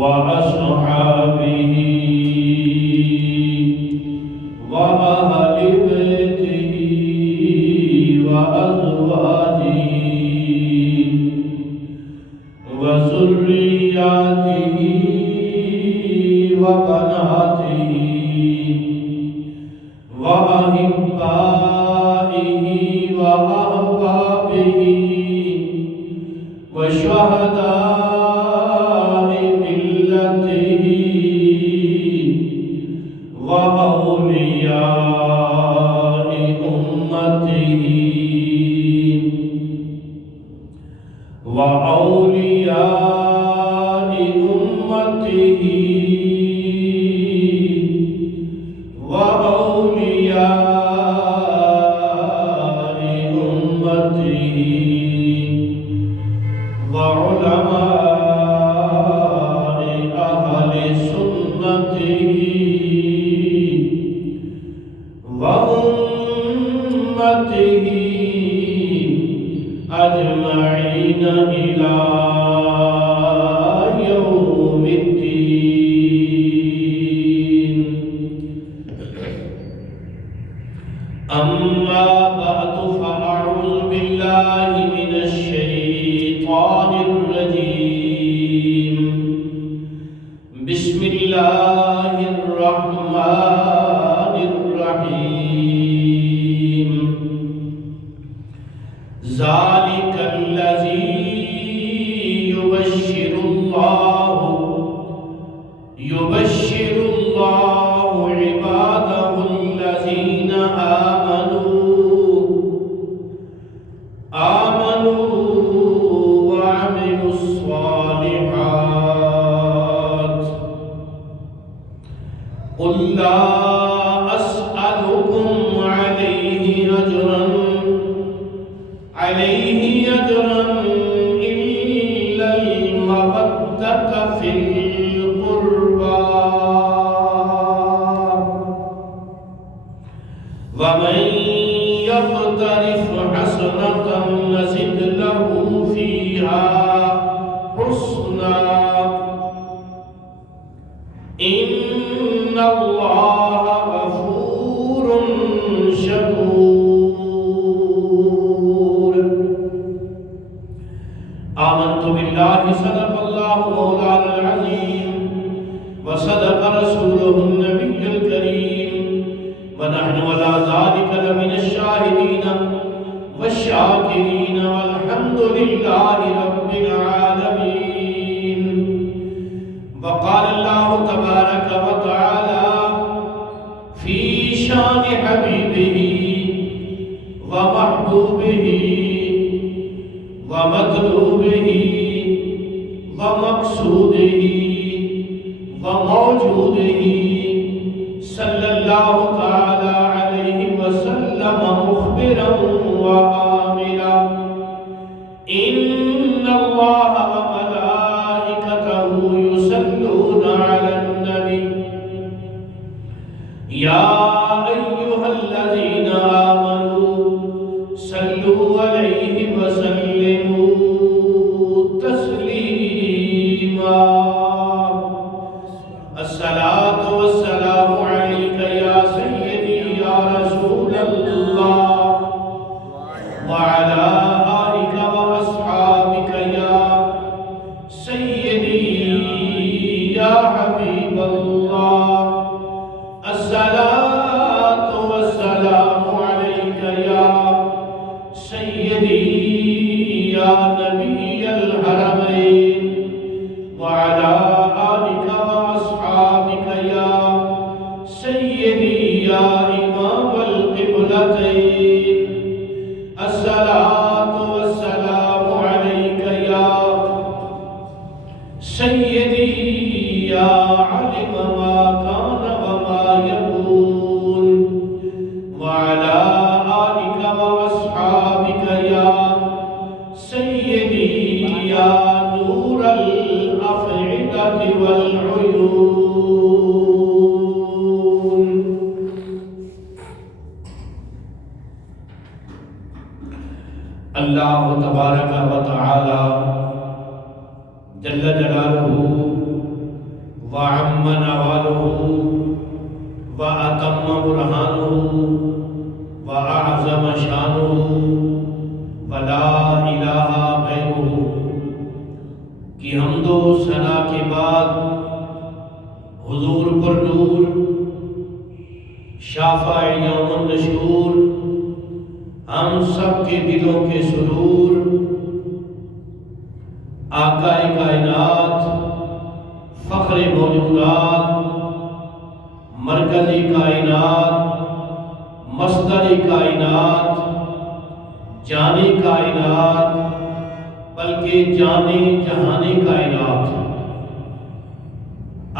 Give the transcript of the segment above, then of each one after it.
وأصحابه وأهل بيته وأزواجه وذرياته وبناته وأحبائه وأحبابه وشهداء ملته وأولياء أمته وأولياء أمته وأولياء أمته وعلماء أهل سنته وأمته أجمعين إلى يوم الدين. أما بعد فأعوذ بالله من الشيطان الرجيم. بسم الله الرحمن الرحيم. ذلك الذي يبشر الله عباده الذين آمنوا وعملوا الصالحات. قل لا أسألكم عليه أجرا إلا المودة في القربى، ومن يقترف حسنة نزد له فيها حسنا، إن الله غفور شكور. آمنت بالله صدق الله مولانا العظيم وصدق رسوله النبي الكريم، ونحن على ذلك لمن الشاهدين والشاكرين، والحمد لله رب العالمين. وقال الله تبارك وتعالى في شان حبيبه ومحبوبه ومطلوبه ومقصوده وموجوده صلى الله تعالى عليه وسلم مخبرا وآمرا: إن الله وملائكته يصلون على النبي يا أيها الذين آمنوا صلوا عليه وسلموا تسليما. الصلاة والسلام عليك يا سيدي يا رسول الله، وعلى آلك وأصحابك يا سيدي يا حبيب الله. الصلاة والسلام عليك يا سيدي يا نبي الحرمين، وعلى آلك وأصحابك يا سيدي يا إمام القبلتين. الصلاة والسلام عليك يا سيدي يا علم ما كان وما يكون، وعلى آلك وأصحابك يا سيدي يا نور اللہ تبارک و تعالی جل جلالہ وعم نوالہ وأتم برهانه وأعظم شانه ولا إله غيره کی حمد و ثنا کے بعد حضور پر نور شافع یوم النشور ہم سب کے دلوں کے سرور آقا کائنات فخر موجودات مرکزی کائنات مصدر کائنات جانی کائنات بلکہ جانی جہانی کائنات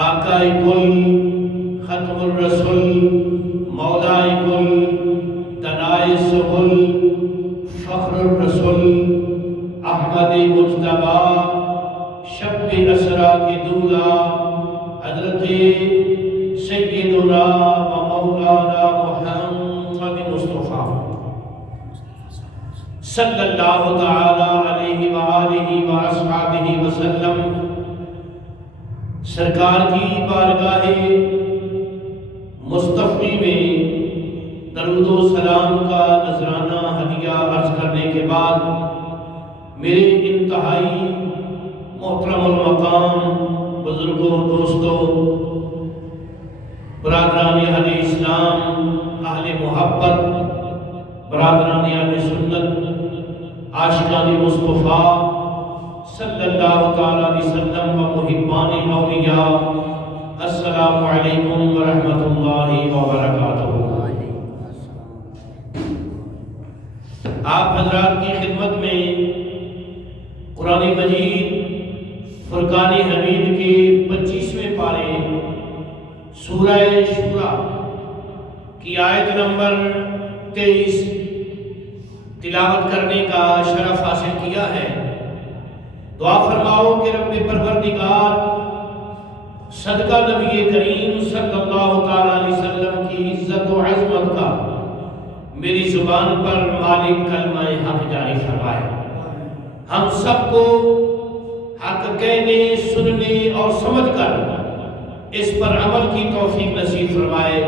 آقا کل ختم الرسول مولا کل دنائے سبل فخر الرسول احمد مجتبی شب اسرا کے دولہ حضرت سیدنا و مولانا محمد مصطفیٰ صلی اللہ تعالی علیہ وآلہ وآصحابہ وسلم سرکار کی بارگاہ مصطفی میں درود و سلام کا نذرانہ ہدیہ عرض کرنے کے بعد میرے انتہائی محترم المقام بزرگوں دوستوں برادران اہل اسلام اہل محبت برادران اہل سنت عاشقان مصطفیٰ صلی اللہ تعالی علیہ وسلم و محبان اولیاء السلام علیکم ورحمۃ اللہ وبرکاتہ۔ آپ حضرات کی خدمت میں قرآن مجید فرقان حمید کے 25ویں پارے سورہ شورا کی آیت نمبر 23 تلاوت کرنے کا شرف حاصل کیا ہے۔ دعا فرماؤ کہ رب پروردگار صدقہ نبی کریم صلی اللہ تعالی علیہ وسلم کی عزت و عظمت کا میری زبان پر مالک کلمہ حق جاری فرمائے، ہم سب کو حق کہنے سننے اور سمجھ کر اس پر عمل کی توفیق نصیب فرمائے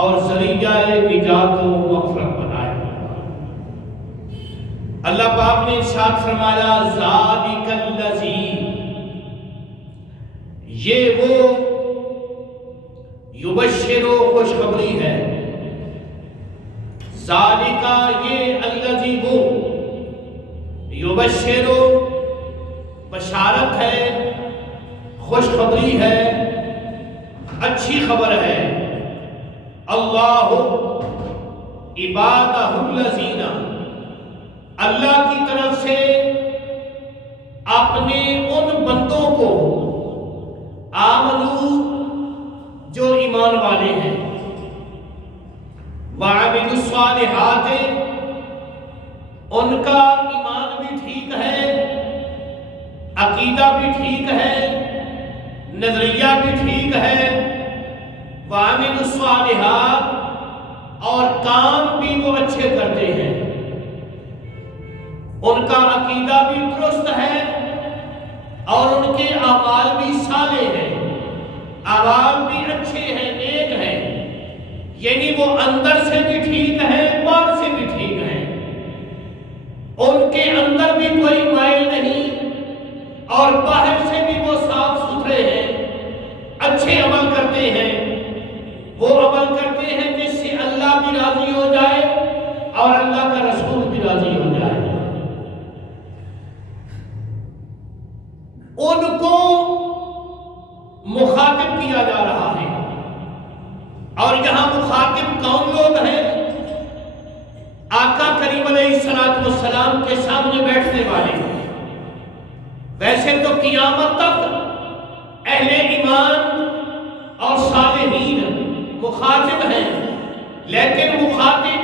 اور ذریعہ نجات و مغفرت بنائے۔ اللہ پاک نے ارشاد فرمایا ذالک الذی، یہ وہ یبشر و خوشخبری ہے، ذالک یہ الذی وہ یبشر بشارت ہے، خوشخبری ہے، اچھی خبر ہے، اللہ عبادہ الذین، اللہ کی طرف سے اپنے ان بندوں کو آمنو جو ایمان والے ہیں، وعملوا الصالحات ان کا ایمان بھی ٹھیک ہے، عقیدہ بھی ٹھیک ہے، نظریہ بھی ٹھیک ہے، وعملوا الصالحات اور کام بھی وہ اچھے کرتے ہیں، ان کا عقیدہ بھی درست ہے اور ان کے اعمال بھی صالح ہیں، اعمال بھی اچھے ہیں، نیک ہیں، یعنی وہ اندر سے بھی ٹھیک ہے، باہر سے بھی ٹھیک ہے، ان کے اندر بھی کوئی مائل نہیں اور باہر سے بھی وہ صاف ستھرے ہیں، اچھے عمل کرتے ہیں، وہ عمل کرتے ہیں جس سے اللہ بھی راضی ہو جائے اور اللہ کا رسول بھی راضی ہو جائے۔ ان کو مخاطب کیا جا رہا ہے، اور یہاں مخاطب کون لوگ ہیں؟ آقا کریم علیہ السلام کے سامنے بیٹھنے والے۔ ویسے تو قیامت تک اہل ایمان اور صالحین مخاطب ہیں، لیکن مخاطب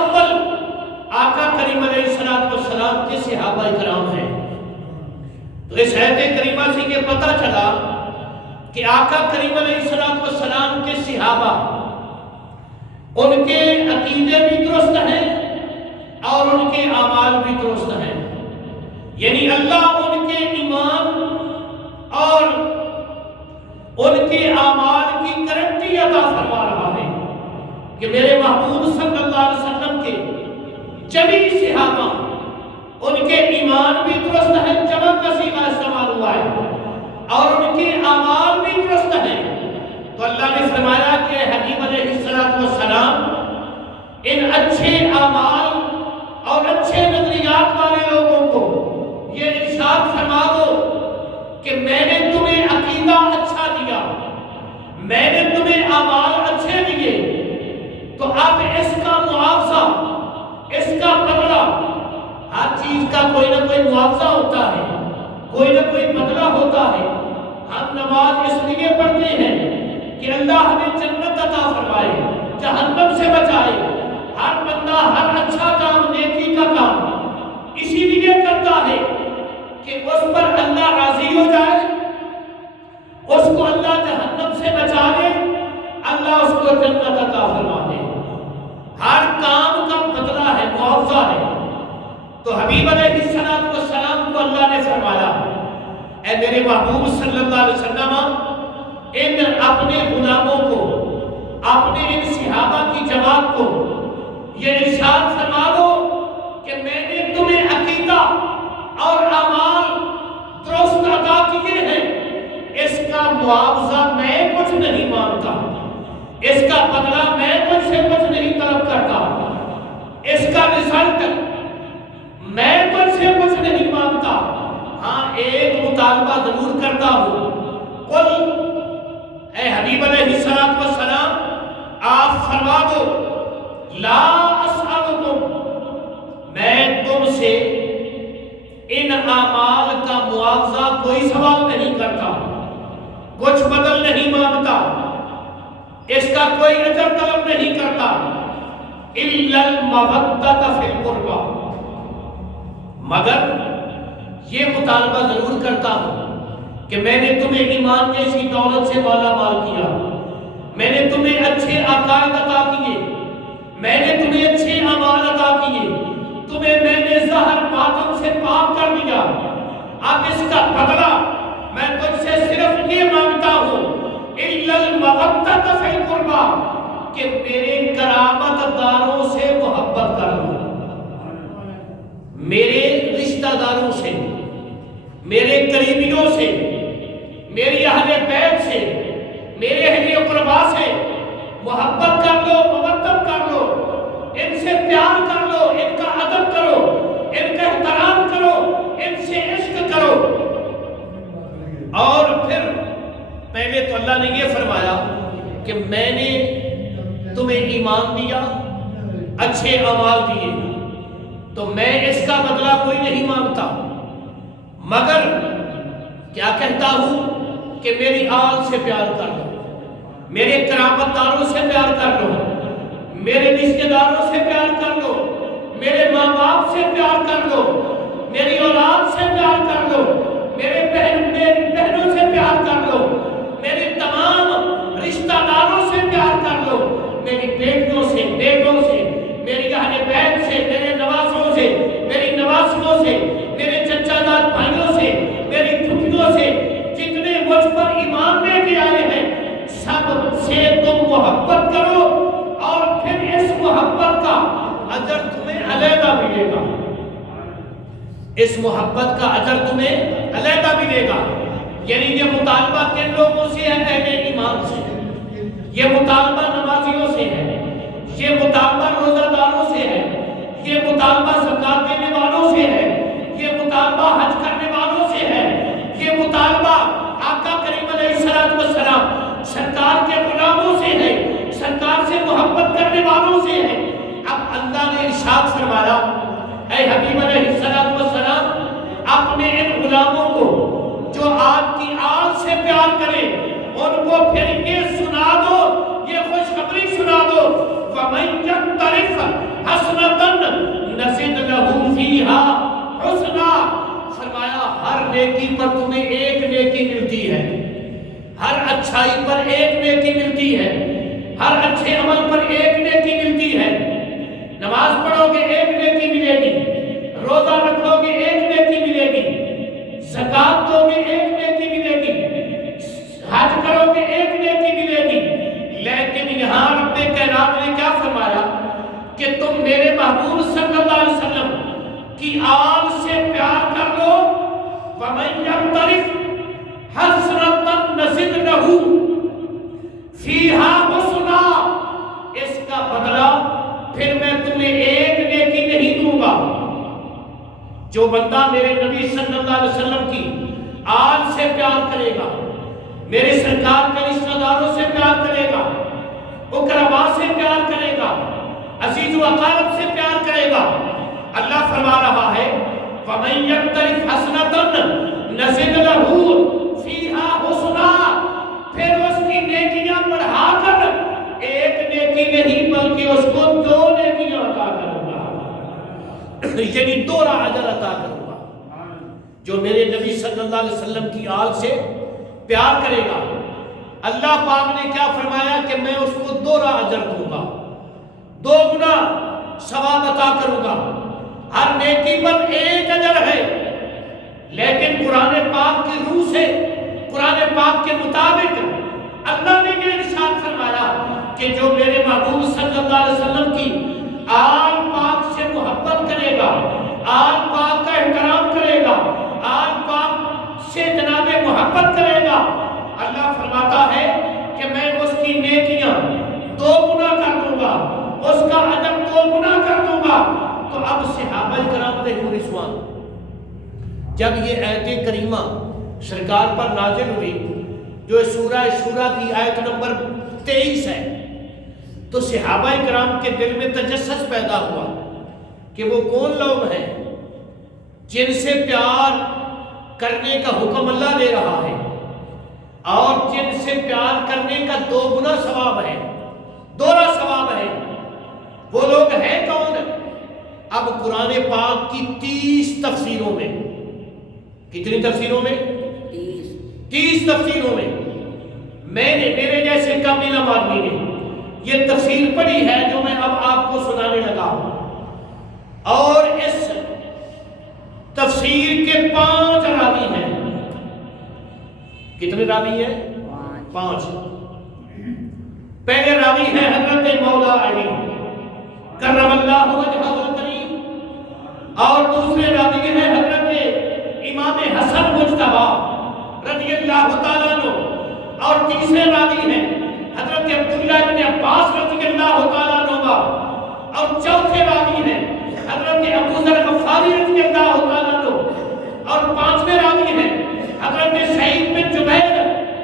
اول آقا کریم علیہ السلام کے صحابہ کرام ہیں۔ تو اس آیت کریمہ سے یہ پتہ چلا کہ آقا کریم علیہ السلام کے صحابہ ان کے عقیدے بھی درست ہیں اور ان کے اعمال بھی درست ہیں. یعنی اللہ ان کے ایمان اور ان کے اعمال کی گارنٹی عطا فرما رہا ہے کہ میرے محبوب صلی اللہ علیہ وسلم کے جمیع صحابہ ان کے ایمان بھی درست ہے، جمع کا صیغہ استعمال ہوا ہے، اور ان کے اعمال بھی درست ہیں. تو اللہ نے فرمایا کہ حبیب علیہ السلام ان اچھے اعمال اور اچھے نظریات والے لوگوں کو یہ ارشاد فرما دو کہ میں نے تمہیں عقیدہ اچھا دیا، میں نے تمہیں اعمال اچھے دیے، تو اب اس کا معاوضہ، اس کا بدلہ، ہر چیز کا کوئی نہ کوئی معاوضہ ہوتا ہے، کوئی نہ کوئی بدلہ ہوتا ہے. ہم نماز اس لیے پڑھتے ہیں کہ اللہ ہمیں جنت عطا فرمائے، جہنم سے بچائے. ہر بندہ ہر اچھا کام، نیکی کا کام اسی لیے کرتا ہے کہ اس پر اللہ راضی ہو جائے، اس کو اللہ جہنم سے بچا لے، اللہ اس کو جنت عطا فرما دے. ہر کام کا بدلہ ہے، معاوضہ ہے. تو حبیب علیہ السلام کو اللہ نے فرمایا اے میرے محبوب صلی اللہ علیہ وسلم، ان اپنے غلاموں کو، اپنے ان صحابہ کی جماعت کو یہ ارشاد فرما دو کہ میں نے تمہیں عقیدہ اور اعمال درست عطا کیے ہیں، اس کا معاوضہ میں کچھ نہیں مانگتا، اس کا بدلہ میں تجھ سے کچھ نہیں طلب کرتا، اس کا رزلٹ میں تجھ سے کچھ نہیں مانگتا. ہاں ایک مطالبہ ضرور کرتا ہوں. قل، اے حبیب علیہ السلام آپ فرما دو، لا اسألکم، میں تم سے ان اعمال کا معاوضہ کوئی سوال نہیں کرتا، کچھ بدل نہیں مانگتا، اس کا کوئی اجر طلب نہیں کرتا. الا المودۃ فی القربى، مگر یہ مطالبہ ضرور کرتا ہوں کہ میں نے تمہیں ایمان جیسی دولت سے مالا مال کیا، میں نے تمہیں اچھے عقائد عطا کیے، میں نے تمہیں اچھے اعمال عطا کیے، تمہیں میں نے زہر باطن سے پاک کر دیا. اب اس کا بدلہ میں تجھ سے صرف یہ مانگتا ہوں، الا المودۃ فی القربى، کہ میرے قرابت داروں سے محبت کر لو، میرے رشتہ داروں سے، میرے قریبیوں سے، میری اہل بیت سے، میرے اہل اقربا سے محبت کر لو، مودت کر لو، ان سے پیار کر لو، ان کا ادب کرو، ان کا احترام کرو، ان سے عشق کرو. اور پھر پہلے تو اللہ نے یہ فرمایا کہ میں نے تمہیں ایمان دیا، اچھے اعمال دیے، تو میں اس کا بدلہ کوئی نہیں مانگتا، مگر کیا کہتا ہوں کہ میری آل سے پیار کر لو، میرے قرابت داروں سے پیار کر لو، میرے رشتہ داروں سے پیار کر لو، میرے ماں باپ سے پیار کر لو، میری اولاد سے پیار کر لو، میری بہنوں سے پیار کر لو، میرے تمام رشتہ داروں سے پیار کر لو، میری بیٹیوں سے، بیٹوں سے، میری اہل بیت سے، میرے نوازوں سے، میری نوازوں سے، میرے چچا داد بھائیوں سے، میری پھوپھیوں سے، جتنے مجھ پر ایمان لے کے آئے ہیں سب سے تم محبت کرو، اور پھر اس محبت کا اجر تمہیں علیحدہ ملے گا، اس محبت کا اجر تمہیں علیحدہ ملے گا. یعنی یہ مطالبہ کن لوگوں سے ہے؟ اہل ایمان سے. یہ مطالبہ نمازیوں سے ہے، یہ مطالبہ روزہ داروں سے ہے، یہ مطالبہ زکات دینے والوں سے ہے، یہ مطالبہ حج کرنے والوں سے ہے، یہ مطالبہ آقا کریم علیہ السلام سرکار کے غلاموں سے ہے، سرکار سے محبت کرنے والوں سے ہے. اب اللہ نے ارشاد فرمایا اے حبیب علیہ السلام اپنے ان غلاموں کو جو آپ کی آل سے پیار کریں ان کو پھر یہ سنا دو، یہ خوشخبری سنا دو، وَمَن يَقْتَرِفْ حَسْنَةً نَزِدْ لَهُ فِيهَا حُسْنًا. فرمایا ہر نیکی پر تمہیں ایک نیکی ملتی ہے، ہر اچھائی پر ایک نیکی ملتی ہے، ہر اچھے عمل پر ایک نیکی ملتی ہے. نماز پڑھو گے ایک نیکی ملے کی آل سے پیار کر لو. وَمَن يَقْتَرِفْ حَسْرَةً نَزِدْ لَهُ فِيهَا حُسْنًا. اس کا بدلہ پھر میں تمہیں ایک نیکی نہیں دوں گا. جو بندہ میرے نبی صلی اللہ علیہ وسلم کی آل سے پیار کرے گا، میرے سرکار کے رشتہ داروں سے پیار کرے گا، اقربا سے پیار کرے گا، عزیز و اقارب سے پیار کرے گا، اللہ فرما رہا ہے وَمَن يَقْتَرِفْ حَسْنَةً نَزِدْ لَهُ فِيهَا حُسْنًا. پھر اس کی نیکیاں بڑھا کر ایک نیکی نہیں بلکہ اس کو 2 نیکیاں عطا کروں گا، یعنی 2 اجر عطا کروں گا. جو میرے نبی صلی اللہ علیہ وسلم کی آل سے پیار کرے گا، اللہ پاک نے کیا فرمایا کہ میں اس کو 2 اجر دوں گا، 2 گنا ثواب عطا کروں گا. ہر نیکی پر 1 اجر ہے، لیکن قرآن پاک کی روح سے، قرآن پاک کے مطابق اللہ نے یہ ارشاد فرمایا کہ جو میرے محبوب صلی اللہ علیہ وسلم کی آل پاک سے محبت کرے گا، آل پاک کا احترام کرے گا، آل پاک سے جناب محبت کرے گا، اللہ فرماتا ہے کہ میں اس کی نیکیاں 2 گنا کر دوں گا، اس کا اجر 2 گنا کر دوں گا. تو اب صحابہ کرام علیہم رضوان جب یہ آیت کریمہ سرکار پر نازل ہوئی جو سورہ شورى کی آیت نمبر 23 ہے، تو صحابہ کرام کے دل میں تجسس پیدا ہوا کہ وہ کون لوگ ہیں جن سے پیار کرنے کا حکم اللہ دے رہا ہے اور جن سے پیار کرنے کا 2 گنا ثواب ہے، 2 ثواب ہے. وہ لوگ ہیں کون؟ اب قرآن پاک کی 30 تفسیروں میں، کتنی تفسیروں میں؟ 30 تفسیروں میں میں نے، میرے جیسے کم علم آدمی نے یہ تفسیر پڑھی ہے جو میں اب آپ کو سنانے لگا ہوں. اور اس تفسیر کے 5 راوی ہیں. کتنے راوی ہیں؟ 5. پہلے راوی ہے حضرت مولا علی کرم اللہ وجہہ الکریم، اور دوسرے راوی ہے حضرت امام حسن مجتبی رضی اللہ تعالیٰ عنہ، اور تیسرے راوی ہیں حضرت عبداللہ بن عباس رضی اللہ تعالیٰ عنہ، اور چوتھے راوی ہیں حضرت ابو ذر غفاری رضی اللہ تعالیٰ عنہ، اور 5ویں راوی ہیں حضرت سعید بن جبیر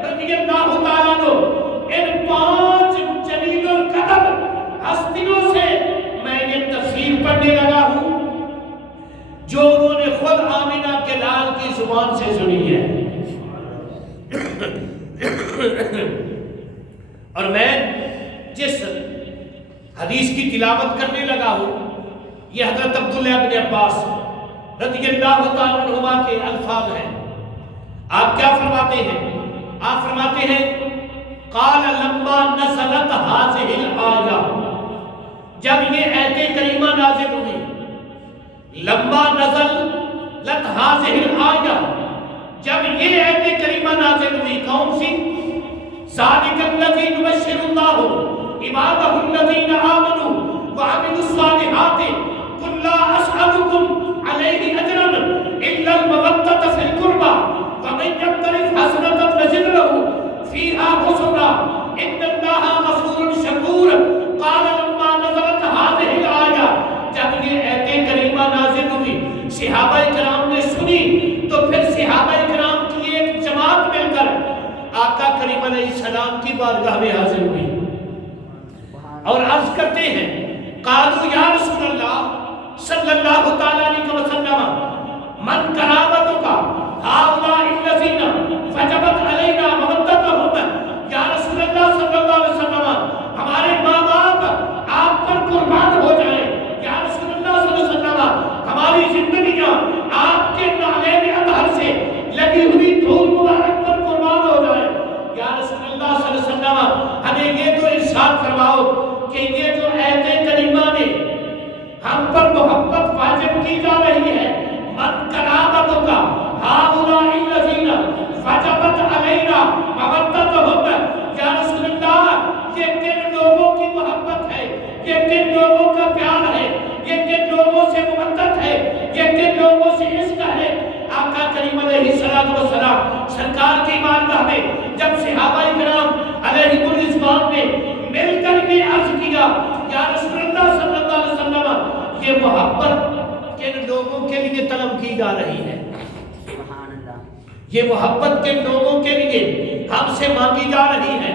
رضی اللہ تعالیٰ عنہ. ان 5 جلیل القدر ہستیوں سے میں یہ تفسیر پڑھنے لگا ہوں جو انہوں نے خود آمینہ کے لال کی زبان سے سنی ہے. اور میں جس حدیث کی تلاوت کرنے لگا ہوں یہ حضرت عبداللہ بن عباس رضی اللہ تعالیٰ عنہما کے الفاظ ہیں. آپ کیا فرماتے ہیں؟ آپ فرماتے ہیں قال لما نزلت هذه الآیہ، جب یہ آیت کریمہ نازل ہوئی، لما نزلت هذه الآیہ، جب یہ آیت کریمہ نازل ہوئی، کون سی؟ ذالک الذی یبشر اللہ عبادہ الذین آمنوا وعملوا الصالحات قل لا اسألکم علیہ اجرا الا المودۃ فی القربى ومن یقترف حسنۃ نزد لہ فیہا حسنا ان اللہ غفور شکور. قال لما نزلت هذه الآیہ، جب یہ آیت کریمہ نازل ہوئی صحابہ کرام نے سنی تو پھر صحابہ کرام کی ایک جماعت مل کر آقا کریم علیہ السلام کی بارگاہ میں حاضر ہوئی اور عرض کرتے ہیں قالوا یا رسول اللہ صلی اللہ تعالیٰ علیہ وسلم من قرابتک هؤلاء الذین فجبت علینا مودتهم. یا رسول اللہ صلی اللہ علیہ وسلم ہمارے ماں باپ آپ پر قربان ہو جائیں. یا رسول اللہ صلی اللہ علیہ وسلم ہماری زندگیاں آپ کے نعلین اطہر سے لگی ہوئی دھول مبارک پر قربان ہو جائیں. یا رسول اللہ صلی اللہ علیہ وسلم ہمیں یہ تو ارشاد فرماؤ کہ یہ جو آیت کریمہ نے ہم پر محبت واجب کی جا رہی سرکار کی بارگاہ میں جب صحابہ کرام علیہ الرضوان نے مل کر یہ عرض کیا یا رسول اللہ صلی اللہ علیہ وسلم یہ محبت کن لوگوں کے لیے طلب کی جا رہی ہے؟ یہ محبت کن لوگوں کے لیے ہم سے مانگی جا رہی ہے؟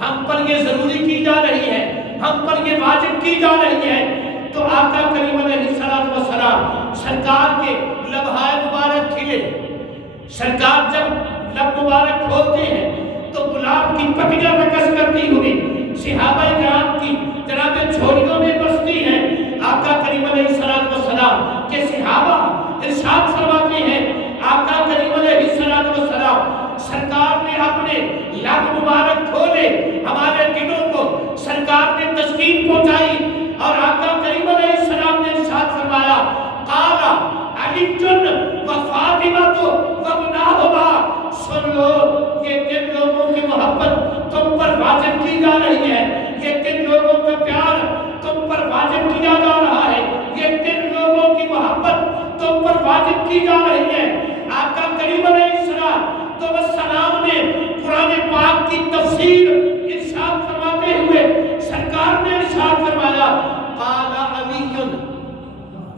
ہم پر یہ ضروری کی جا رہی ہے؟ ہم پر یہ واجب کی جا رہی ہے؟ تو آقا کریم علیہ السلام سرکار کے لبہائے مبارک کھلے. سرکار جب لب مبارک کھولتے ہیں تو گلاب کی پتیاں رقص کرتی ہوئی صحابہ کرام کی جناب جھولیوں میں بستی ہیں. آقا کریم علیہ السلام کے صحابہ ارشاد فرماتے ہیں آقا کریم علیہ السلام سرکار نے اپنے لب مبارک کھولے, ہمارے دلوں کو سرکار نے تسکین پہنچائی اور آقا کریم علیہ السلام نے ارشاد فرمایا قال علی و فاطمہ و ابناہما, سن لو یہ کن لوگوں کی محبت تم پر واجب کی جا رہی ہے, یہ کن لوگوں کا پیار تم پر واجب کیا جا رہا ہے, یہ کن لوگوں کی محبت تم پر واجب کی جا رہی ہے. آقا کریم علیہ السلام نے قرآن پاک کی تفسیر ارشاد فرماتے ہوئے سرکار نے ارشاد فرمایا قال علی,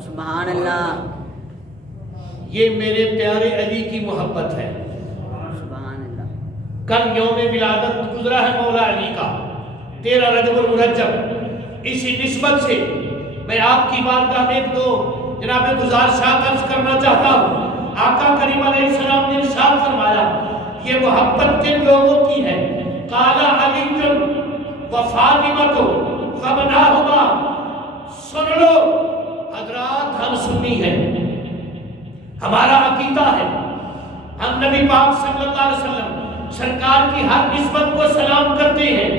سبحان اللہ, یہ میرے پیارے علی کی محبت ہے. سبحان اللہ. کل یوم ولادت گزرا ہے مولا علی کا 13 رجب المرجب. اسی نسبت سے میں آپ کی بارگاہ میں دو جناب گزارشات عرض کرنا چاہتا ہوں. آقا کریم علیہ السلام نے ارشاد فرمایا یہ محبت کن لوگوں کی ہے؟ قال علی و فاطمہ و ابناہما. سن لو حضرات, ہم سنی ہیں, ہمارا عقیدہ ہے, ہم نبی پاک صلی اللہ علیہ وسلم سرکار کی ہر نسبت کو سلام کرتے ہیں.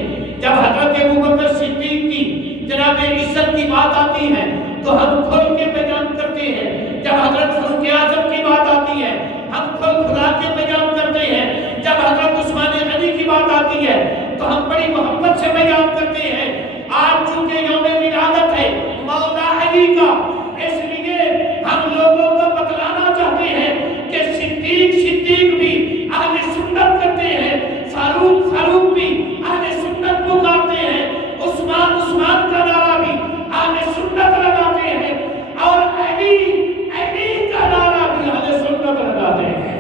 جب حضرت ابوبکر صدیق کی جناب عزت کی بات آتی ہے تو ہم کھل کے بیان کرتے ہیں. جب حضرت فاروق اعظم کی بات آتی ہے ہم کھل کھلا کے بیان کرتے ہیں. جب حضرت عثمان غنی کی بات آتی ہے تو ہم بڑی محبت سے بیان کرتے ہیں. آج چونکہ یوم ولادت ہے مولا علی کا, اس لیے ہم لوگوں کو بتلانا چاہتے ہیں کہ صدیق بھی اہل سنت کرتے ہیں, فاروق بھی اہل سنت پکارتے ہیں, عثمان کا نعرہ بھی اہل سنت لگاتے ہیں, اور علی کا نعرہ بھی اہل سنت لگاتے ہیں.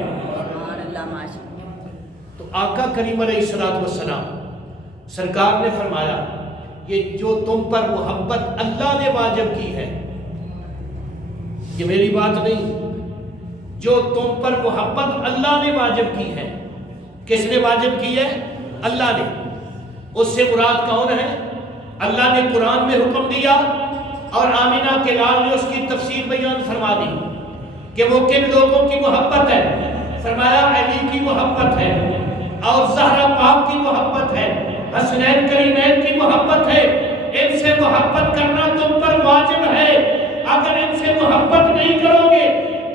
تو آقا کریم علیہ السلام سرکار نے فرمایا یہ جو تم پر محبت اللہ نے واجب کی ہے, یہ میری بات نہیں, جو تم پر محبت اللہ نے واجب کی ہے. کس نے واجب کی ہے؟ اللہ نے. اس سے مراد کون ہے؟ اللہ نے قرآن میں حکم دیا اور آمینہ کے لال نے اس کی تفسیر بیان فرما دی کہ وہ کن لوگوں کی محبت ہے. فرمایا علی کی محبت ہے, اور زہرا پاک کی محبت ہے, حسنین کریمین کی محبت ہے. ان سے محبت کرنا تم پر واجب ہے. اگر ان سے محبت نہیں کرو گے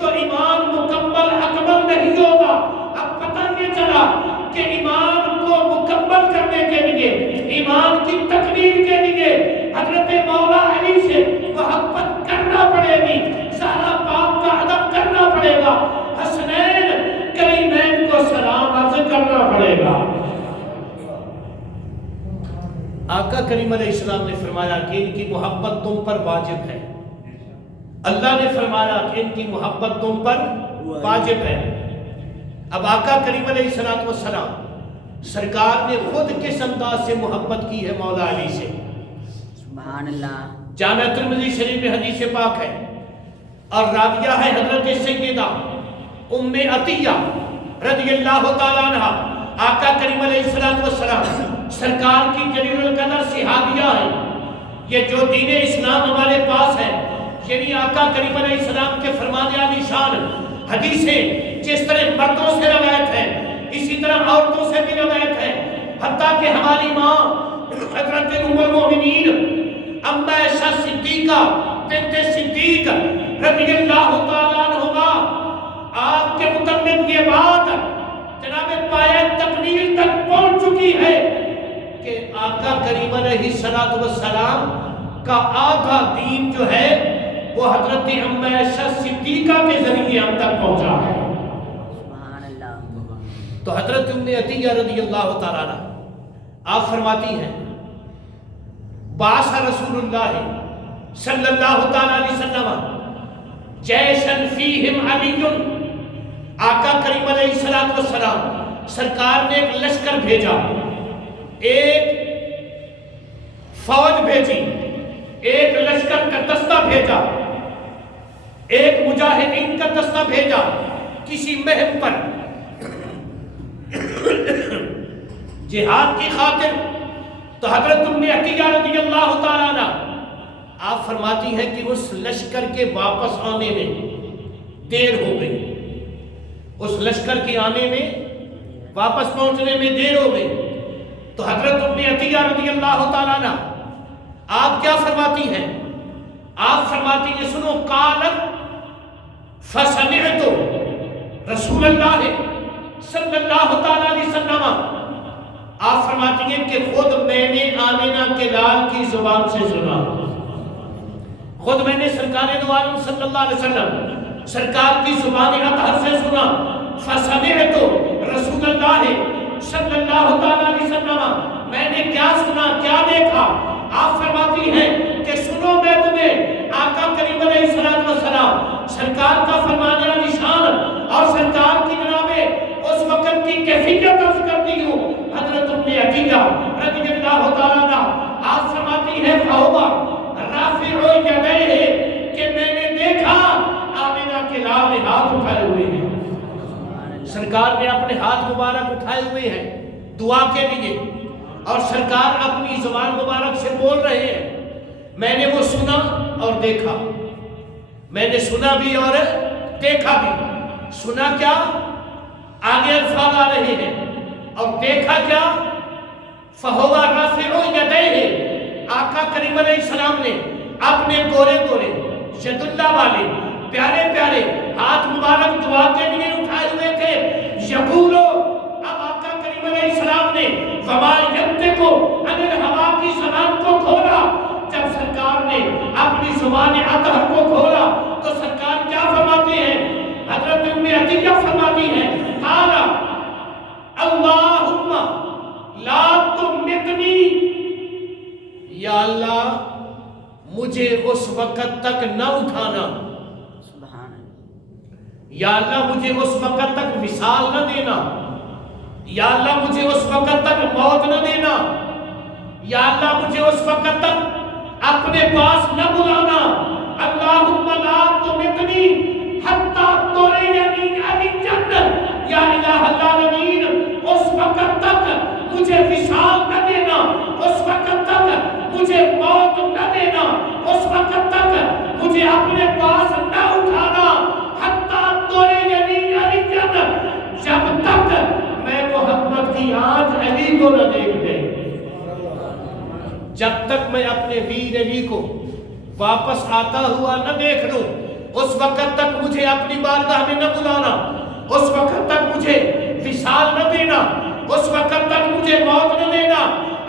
تو ایمان مکمل اکمل نہیں ہوگا. اب پتہ یہ چلا کہ ایمان کو مکمل کرنے کے لیے, ایمان کی تکمیل کے لیے حضرت مولا علی سے محبت کرنا پڑے گی, زہرا پاک کا ادب کرنا پڑے گا, حسنین کریمین کو سلام عرض کرنا پڑے گا. آقا کریم علیہ السلام نے فرمایا کہ ان کی محبت تم پر واجب ہے. اللہ نے فرمایا کہ ان کی محبت تم پر واجب ہے. اب آقا کریم علیہ السلام سرکار نے خود کس انداز سے محبت کی ہے مولا علی سے؟ سبحان اللہ. جامع ترمذی شریف میں حدیث پاک ہے اور راویہ ہے حضرت سیدہ ام عطیہ رضی اللہ تعالیٰ عنہ. آقا کریم علیہ السلام سرکار کی جلیل القدر صحابیہ ہے. یہ جو دین اسلام ہمارے پاس ہے, یعنی آقا کریم علیہ السلام کے فرمان عالی شان حدیثیں جس طرح مردوں سے روایت ہے اسی طرح عورتوں سے بھی روایت ہے. حتیٰ کہ ہماری ماں حضرت ام المؤمنین اما عائشہ صدیقہ بنت صدیق رضی اللہ تعالیٰ عنہما, آپ کے متعلق یہ بات جناب پایہ تکمیل تک پہنچ چکی ہے کہ آقا کریم علیہ السلام کا آدھا دین جو ہے وہ حضرت اما عائشہ صدیقہ کے ذریعے ہم تک پہنچا ہے. سبحان اللہ. تو حضرت ام عطیہ رضی اللہ تعالیٰ عنہ آپ فرماتی ہیں بعث رسول اللہ صلی اللہ تعالیٰ علیہ وسلم جیشن فیہم علی، آقا کریم علیہ السلام سرکار نے ایک لشکر بھیجا، ایک فوج بھیجی، ایک لشکر کا دستہ بھیجا، ایک مجاہدین کا دستہ بھیجا کسی مہم پر جہاد کی خاطر۔ تو حضرت ام عطیہ رضی اللہ تعالیٰ عنہ آپ فرماتی ہیں کہ اس لشکر کے واپس آنے میں دیر ہو گئی، اس لشکر کے آنے میں واپس پہنچنے میں دیر ہو گئی۔ تو حضرت ام عطیہ رضی اللہ تعالیٰ عنہ آپ کیا فرماتی ہیں؟ آپ فرماتی ہیں سنو، قالت فسمعت رسول اللہ صلی اللہ تعالیٰ علیہ وسلم، آپ فرماتی ہیں کہ خود میں نے آمنہ کے لال کی زبان سے سنا، خود میں نے سرکار دو عالم صلی اللہ علیہ وسلم سرکار کی زبان اطہر سے سنا۔ فسمعت رسول اللہ صلی اللہ تعالیٰ علیہ وسلم، میں نے کیا سنا، کیا دیکھا؟ آپ فرماتی ہیں کہ سنو میں تمہیں آقا کریم علیہ السلام سرکار کا فرمانے والی شان اور سرکار کی جناب اس وقت کی کیفیت عرض کرتی ہوں۔ حضرت ام عطیہ رضی اللہ تعالیٰ عنہ آپ فرماتی ہیں فہوا رافع یدیہ، کہ میں نے دیکھا آمنہ کے لال نے ہاتھ اٹھائے ہوئے ہیں، سرکار نے اپنے ہاتھ مبارک اٹھائے ہوئے ہیں دعا کے لیے، اور سرکار اپنی زبان مبارک سے بول رہے ہیں۔ میں نے وہ سنا اور دیکھا، میں نے سنا بھی اور دیکھا بھی۔ سنا کیا؟ آگے الفاظ آ رہے ہیں، اور دیکھا کیا؟ فہوا رافع یدیہ، آقا کریم علیہ السلام نے اپنے گورے گورے ید اللہ والے پیارے پیارے ہاتھ مبارک دعا کے لیے اٹھائے ہوئے تھے۔ یقولو، اب آقا کریم علیہ السلام نے وما ینطق عن الہوا کی زبان کو کھولا۔ جب سرکار نے اپنی زبان اطہر کو کھولا تو سرکار کیا فرماتے ہیں؟ حضرت ام عطیہ فرماتی ہیں قال اللہم لا تمتنی، یا اللہ مجھے اس وقت تک نہ اٹھانا، یا اللہ مجھے اس وقت تک وصال نہ دینا، یا اللہ مجھے اس وقت تک موت نہ دینا، یا اللہ مجھے اس وقت تک اپنے پاس نہ بلانا۔ اللہم لا تمتنی حتی ترینی الجنہ، یا الہ العالمین اس وقت تک مجھے وصال نہ دینا، اس وقت تک مجھے موت نہ دینا، اس وقت تک مجھے اپنے پاس نہ اٹھانا، حتی ترینی الجنہ، جب تک میں محمد کی آنکھ علی کو نہ دیکھ دے، جب تک میں اپنے ویر علی کو واپس آتا ہوا نہ دیکھ لوں، اس وقت تک مجھے اپنی بارگاہ میں نہ بلانا، اس وقت تک مجھے وصال نہ دینا، اس وقت تک مجھے موت نہ دینا۔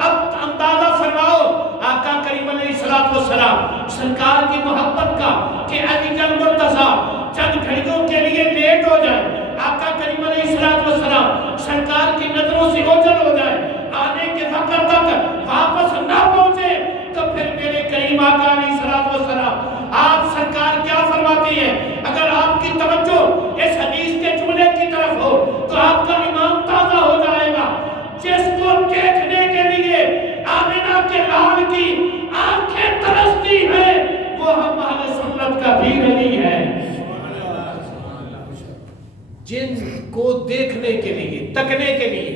اب اندازہ فرماؤ آقا کریم علیہ السلام سرکار کی محبت کا کہ علی جل مرتضیٰ چند گھڑیوں کے لیے لیٹ ہو جائے، آقا کریم علیہ السلام سرکار کی نظروں سے اوجھل ہو جائے، آنے کے وقت تک واپس نہ پہنچے، تو پھر میرے کریم آقا علیہ السلام آپ سرکار کیا فرماتے ہیں؟ اگر آپ کی توجہ اس حدیث کے جملے کی طرف ہو تو آپ کا ایمان تازہ ہو جائے گا۔ جس کو دیکھنے کے لیے آمنہ کے لال کی آنکھیں ترستی ہیں وہ ہم اہل سنت کا پیر علی ہے۔ جن کو دیکھنے کے لیے تکنے کے لیے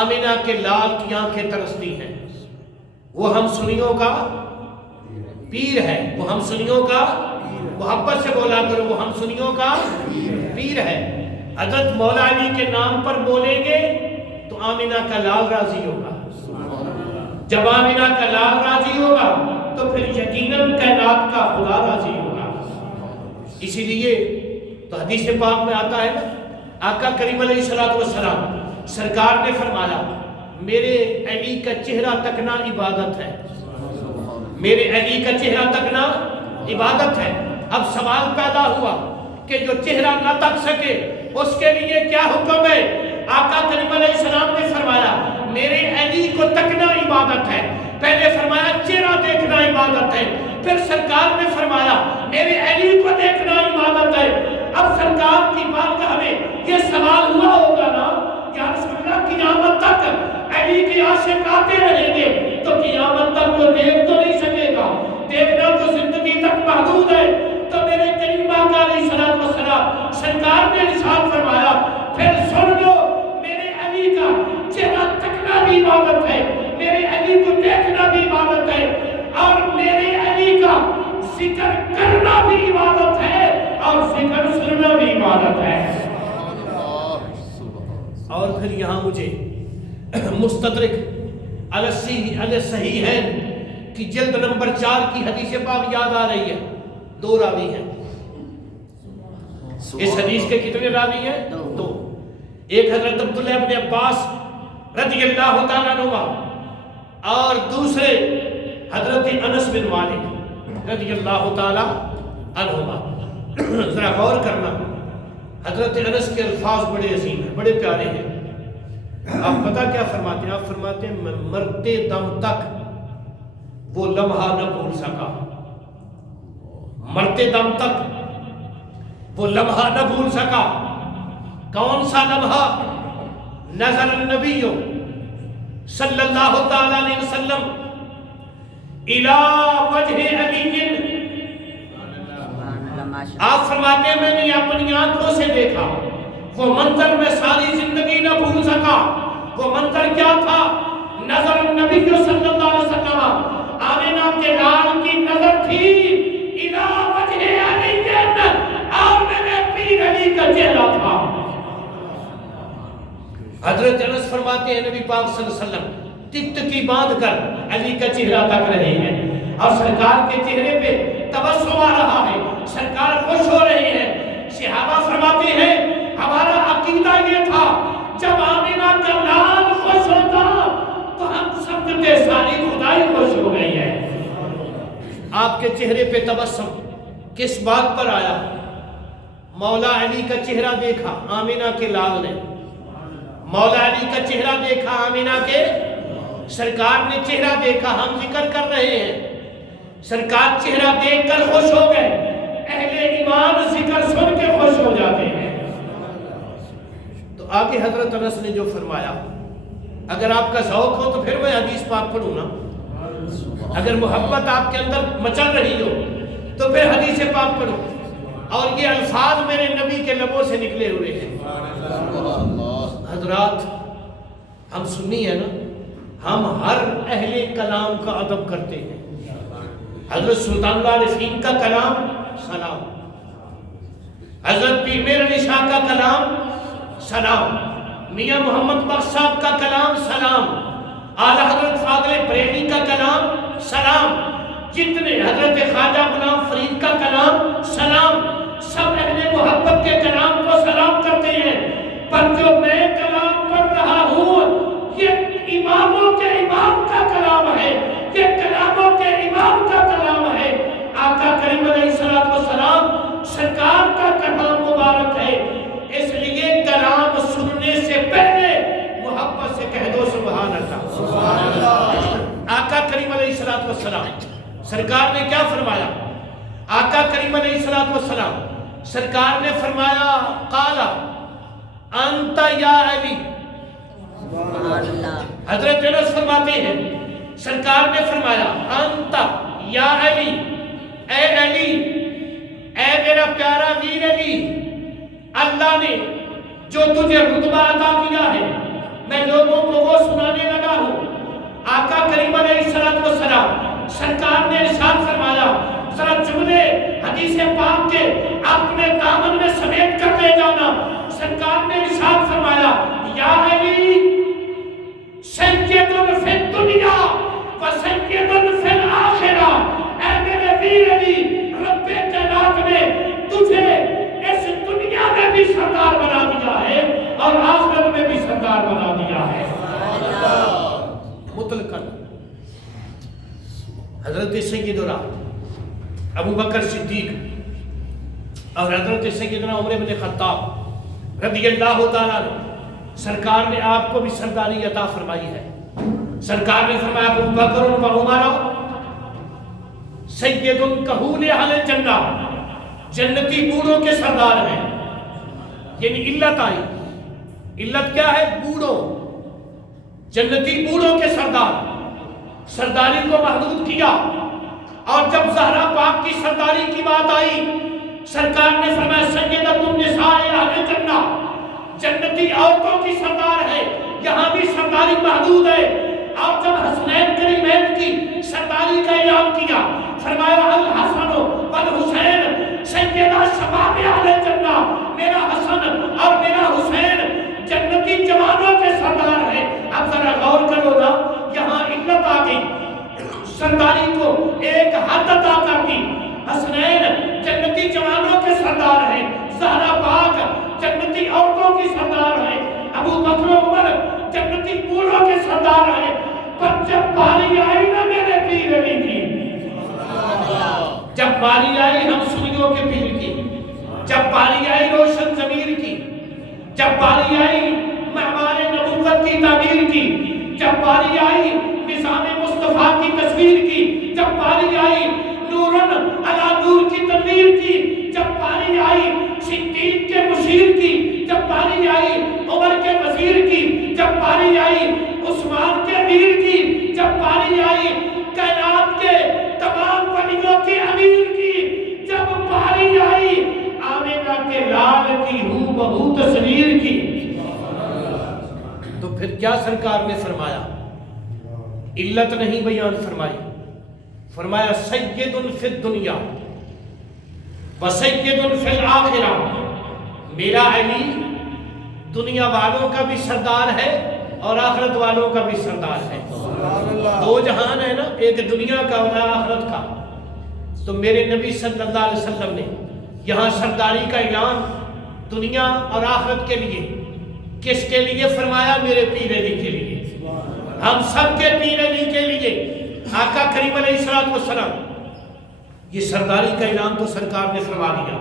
آمنہ کے لال کی آنکھیں ترستی ہیں وہ ہم سنیوں کا پیر ہے، وہ ہم سنیوں کا، محبت سے بولا کرو، وہ ہم سنیوں کا پیر ہے۔ حضرت مولا علی کے نام پر بولیں گے تو آمنہ کا لال راضی ہوگا، جب آمنہ کا لال راضی ہوگا تو پھر یقیناً کائنات کا خدا راضی ہوگا۔ اسی لیے تو حدیث پاک میں آتا ہے آقا کریم علیہ السلام سرکار نے فرمایا میرے علی کا چہرہ تکنا عبادت ہے، میرے علی کا چہرہ تکنا عبادت ہے۔ اب سوال پیدا ہوا کہ جو چہرہ نہ تک سکے اس کے لیے کیا حکم ہے؟ آقا کریم علیہ السلام نے فرمایا میرے علی کو تکنا عبادت ہے. پہلے فرمایا چہرہ دیکھنا عبادت ہے، پھر سرکار نے فرمایا میرے علی کو دیکھنا عبادت ہے. اب سرکار کی بارگاہ میں یہ سوال ہوا ہوگا نا یا رسول اللہ قیامت تک علی کے عاشق آتے رہیں گے تو قیامت تک وہ دیکھ تو نہیں سکے گا، دیکھنا تو زندگی تک محدود ہے. تو میرے کریم آقا علیہ السلام سرکار نے ارشاد فرمایا پھر سن لو میرے علی کا چہرہ تکنا بھی عبادت ہے، میرے علی کو دیکھنا بھی عبادت ہے، اور میرے علی کا ذکر کرنا بھی عبادت ہے اور ذکر سننا بھی عبادت ہے. اور پھر یہاں مجھے مستدرک علی صحیح ہے کہ جلد نمبر 4 کی حدیث پاک یاد آ رہی ہے. 2 راوی ہیں اس حدیث کے. کتنے راوی ہیں؟ 2. ایک حضرت عبداللہ ابن عباس رضی اللہ تعالیٰ عنہ اور دوسرے حضرت انس بن مالک رضی اللہ تعالیٰ عنہ. ذرا غور کرنا، حضرت انس کے الفاظ بڑے عظیم ہیں، بڑے پیارے ہیں. آپ پتہ کیا فرماتے ہیں؟ آپ فرماتے ہیں میں مرتے دم تک وہ لمحہ نہ بھول سکا. مرتے دم تک وہ لمحہ نہ بھول سکا. کون سا لمحہ؟ نظر النبی صلی اللہ تعالیٰ علیہ وسلم الی وجہ علی. آپ فرماتے ہیں میں نے اپنی آنکھوں سے دیکھا وہ منظر میں ساری زندگی نہ بھول سکا. وہ منظر کیا تھا؟ نظر النبی صلی اللہ علیہ وسلم آمینہ کے لال کی نظر تھی الی وجہ علی اور میرے پیر علی کا چہرہ تھا. حضرت انس فرماتے ہیں نبی پاک صلی اللہ علیہ وسلم ٹکٹکی باندھ کر علی کا چہرہ تک رہے ہیں اور سرکار کے چہرے پہ تبسم آ رہا ہے، سرکار خوش ہو رہے ہیں. صحابہ فرماتے ہیں ہمارا عقیدہ یہ تھا جب آمینہ کا لال خوش ہوتا تو ہم سمجھتے ساری خدائی خوش ہو گئی ہے. آپ کے چہرے پہ تبسم کس بات پر آیا؟ مولا علی کا چہرہ دیکھا آمینہ کے لال نے، مولا علی کا چہرہ دیکھا آمینہ کے، سرکار نے چہرہ دیکھا. ہم ذکر کر رہے ہیں سرکار چہرہ دیکھ کر خوش ہو گئے. اہل ایمان ذکر سن کے خوش ہو جاتے ہیں. تو آگے حضرت انس نے جو فرمایا اگر آپ کا ذوق ہو تو پھر میں حدیث پاک پڑھوں نا. اگر محبت آپ کے اندر مچل رہی ہو تو پھر حدیث پاک پڑھو. اور یہ الفاظ میرے نبی کے لبوں سے نکلے ہوئے ہیں. حضرات ہم سنی ہے نا، ہم ہر اہل کلام کا ادب کرتے ہیں. حضرت سلطان العارفین کا کلام سلام، حضرت پیر میر علی شاہ کا کلام سلام، میاں محمد بخش صاحب کا کلام سلام، اعلیٰ حضرت فاضل بریلوی کا کلام سلام، جتنے حضرت خواجہ غلام فرید کا کلام سلام، سب اہل محبت کے کلام کو سلام کرتے ہیں. پر جو میں کلام پڑھ رہا ہوں یہ اماموں کے امام کا کلام ہے، یہ کلاموں کے امام کا کلام ہے. آقا کریم علیہ السلام سرکار کا کلام مبارک ہے. اس لیے کلام سننے سے پہلے محبت سے کہہ دو سبحان اللہ. سبحان اللہ. آقا کریم علیہ السلام سرکار نے کیا فرمایا؟ آقا کریم علیہ السلام سرکار نے فرمایا قال انت یا علی. حضرت انس فرماتے ہیں سرکار نے فرمایا انت یا علی، اے علی، اے میرا پیارا ویر علی، اللہ نے جو تجھے رتبہ عطا کیا ہے میں لوگوں کو وہ سنانے لگا ہوں. آقا کریم علیہ السلام سرکار نے ارشاد فرمایا ذرا جملے حدیث پاک کے اپنے دامن میں سمیٹ کر لے جانا. سرکار نے ارشاد فرمایا یا علی سید فی الدنیا و سید فی الآخرہ. اے میرے ویر علی، رب کائنات نے تجھے اس دنیا میں بھی سردار بنا دیا ہے اور آخرت میں بھی سردار بنا دیا ہے. مطلقاً حضرت سیدنا ابو بکر صدیق اور حضرت سیدنا عمر بن خطاب رضی اللہ تعالیٰ عنہ سرکار نے آپ کو بھی سرداری عطا فرمائی ہے. سرکار نے فرمایا ابو بکر و عمر سید کہون اہل الجنہ، جنتی بوڑھوں کے سردار ہیں. یعنی علت آئی. علت کیا ہے؟ بوڑھوں، جنتی بوڑھوں کے سردار. سرداری کو محدود کیا، اور جب زہرا پاک کی سرداری کی بات آئی سرکار نے فرمایا سیدۃ النساء اہل الجنہ، جنتی عورتوں کی سردار ہے. یہاں بھی سرداری محدود ہے. اور جب حسنین کریمین کی سرداری کا اعلان کیا فرمایا الحسن والحسین سیدہ شباب اہل الجنہ، میرا حسن اور میرا حسین جنتی جوانوں کے سردار ہیں. اب ذرا غور کرو نا، یہاں علت آ گئی. سرداری کو ایک حد عطا کر دی. حسنین جنتی جوانوں کے سردار ہیں، زہرا پاک جنتی عورتوں کی سردار ہیں، ابو بکر و عمر جنتی بوڑھوں کے سردار ہیں. پر جب باری آئی نا میرے پیر علی کی، جب باری آئی ہم سنیوں کے پیر کی، جب باری آئی روشن ضمیر کی، جب باری آئی معمار نبوت کی تعمیر کی، جب باری آئی نظام مصطفیٰ کی تصویر کی، جب باری آئی نورن علی نور کی تنویر کی، جب باری آئی صدیق کے مشیر کی، جب باری آئی عمر کے وزیر کی، جب باری آئی عثمان کے ویر کی، جب باری آئی کائنات کے تمام ولیوں کے امیر کی، جب باری آئی آمینہ کے لال کی ہو بہو تصویر کی، تو پھر کیا سرکار نے فرمایا؟ علت نہیں بیان فرمائی. فرمایا سید فی الدنیا و سید فی الآخرہ، میرا علی دنیا والوں کا بھی سردار ہے اور آخرت والوں کا بھی سردار ہے. دو جہان ہے نا، ایک دنیا کا اور آخرت کا. تو میرے نبی صلی اللہ علیہ وسلم نے یہاں سرداری کا اعلان دنیا اور آخرت کے لیے کس کے لیے فرمایا؟ میرے پیر علی کے لیے، ہم سب کے پیر علی کے لیے. آقا کریم علیہ الصلوۃ والسلام، یہ سرداری کا اعلان تو سرکار نے فرما دیا.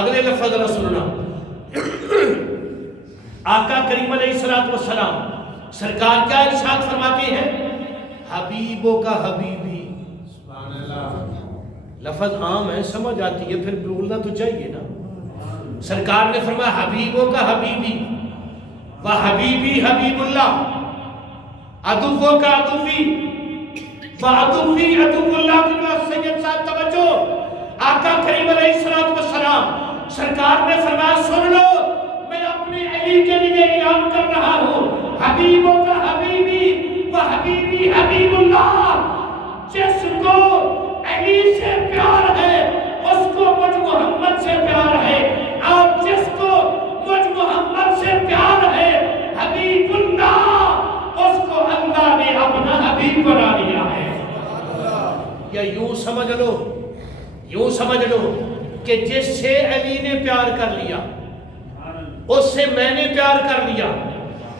اگلے لفظ ذرا سننا. آقا کریم علیہ الصلوۃ والسلام سرکار کیا ارشاد فرماتے ہیں؟ حبیبوں کا حبیبی. لفظ عام ہے، سمجھ آتی ہے، پھر بولنا تو چاہیے نا. سرکار نے فرمایا حبیبوں کا حبیبی و حبیبی حبیب اللہ، عدووں کا عدوی و عدوی عدو اللہ. کی سید صاحب توجہ، آقا کریم علیہ الصلوۃ والسلام سرکار نے فرمایا سن لو، میں اپنے علی کے لیے اعلان کر رہا ہوں حبیبوں کا حبیبی و حبیبی حبیب اللہ. جس کو علی سے پیار ہے اس کو مجھ محمد سے پیار ہے، اور جس کو مجھ محمد سے پیار ہے حبیب اللہ، اس کو اللہ نے اپنا حبیب بنا لیا ہے. یا یوں سمجھ لو، یوں سمجھ لو کہ جس سے علی نے پیار کر لیا اس سے میں نے پیار کر لیا،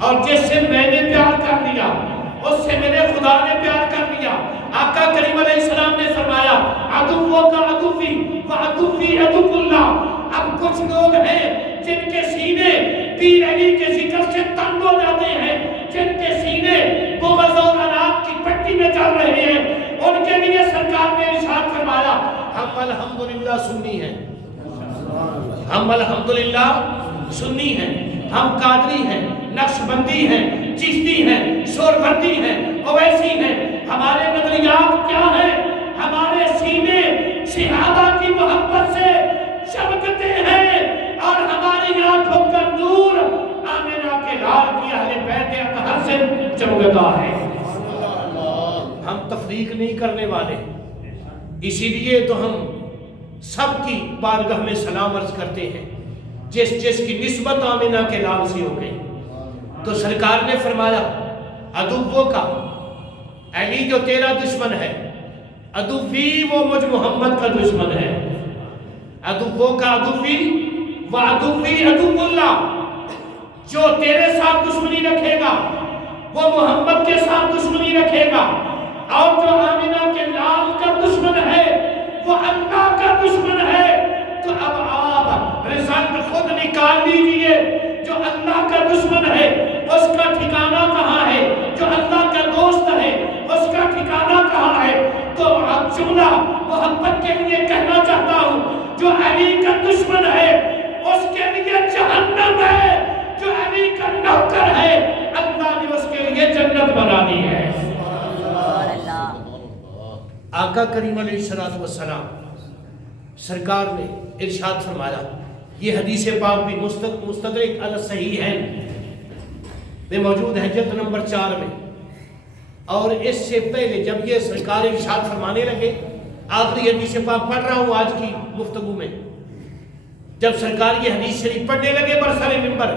اور جس سے میں نے پیار کر لیا اس سے میرے خدا نے پیار کر لیا. آقا کریم علیہ السلام نے فرمایا عدووں کا عدوی و عدوی عدو اللہ. اب کچھ لوگ ہیں جن کے سینے پیر علی کے ذکر سے تنگ ہو جاتے ہیں، جن کے سینے بغض اور عناد کی پٹی میں چل رہے ہیں، ان کے لیے سرکار نے ارشاد فرمایا ہم الحمدللہ سنی ہیں، ہم الحمدللہ سنی ہیں، ہم قادری ہیں، نقشبندی ہیں، چشتی ہیں، سہروردی ہیں، اویسی ہیں. ہمارے نظریات کیا ہیں؟ ہمارے سینے صحابہ کی محبت سے چمکتے ہیں، اور ہماری آنکھوں کا نور آمنہ کے لال کی اہل بیت اطہر سے چمکتا ہے. ہم تفریق نہیں کرنے والے، اسی لیے تو ہم سب کی بارگاہ میں سلام عرض کرتے ہیں جس جس کی نسبت آمنہ کے لال سے ہو گئی. تو سرکار نے فرمایا عدووں کا، علی جو تیرا دشمن ہے، عدوی وہ مجھ محمد کا دشمن ہے. عدووں کا عدوی و عدوی عدو اللہ، جو تیرے ساتھ دشمنی رکھے گا وہ محمد کے ساتھ دشمنی رکھے گا، اور جو آمنہ کے لال کا دشمن ہے وہ اللہ کا دشمن ہے. تو اب آپ رزلٹ خود نکال لیجئے، جو جو اللہ کا دشمن ہے اس کا ٹھکانہ کہاں ہے، جو اللہ کا دوست ہے اس کا ٹھکانہ کہاں ہے؟ تو جملہ محبت کے لیے کہنا چاہتا ہوں، جو علی کا دشمن ہے اس کے لیے جہنم ہے، جو علی کا نوکر ہے اللہ نے اس کے لیے جنت بنا دی ہے۔ سبحان اللہ۔ آقا کریم علیہ السلام سرکار نے ارشاد فرمایا، یہ حدیث پاک بھی مستدرک علی صحیح ہے میں موجود ہے جلد نمبر 4 میں، اور اس سے پہلے جب یہ سرکار ارشاد فرمانے لگے، آخری حدیث پاک پڑھ رہا ہوں آج کی گفتگو میں، جب سرکار یہ حدیث شریف پڑھنے لگے برسر منبر،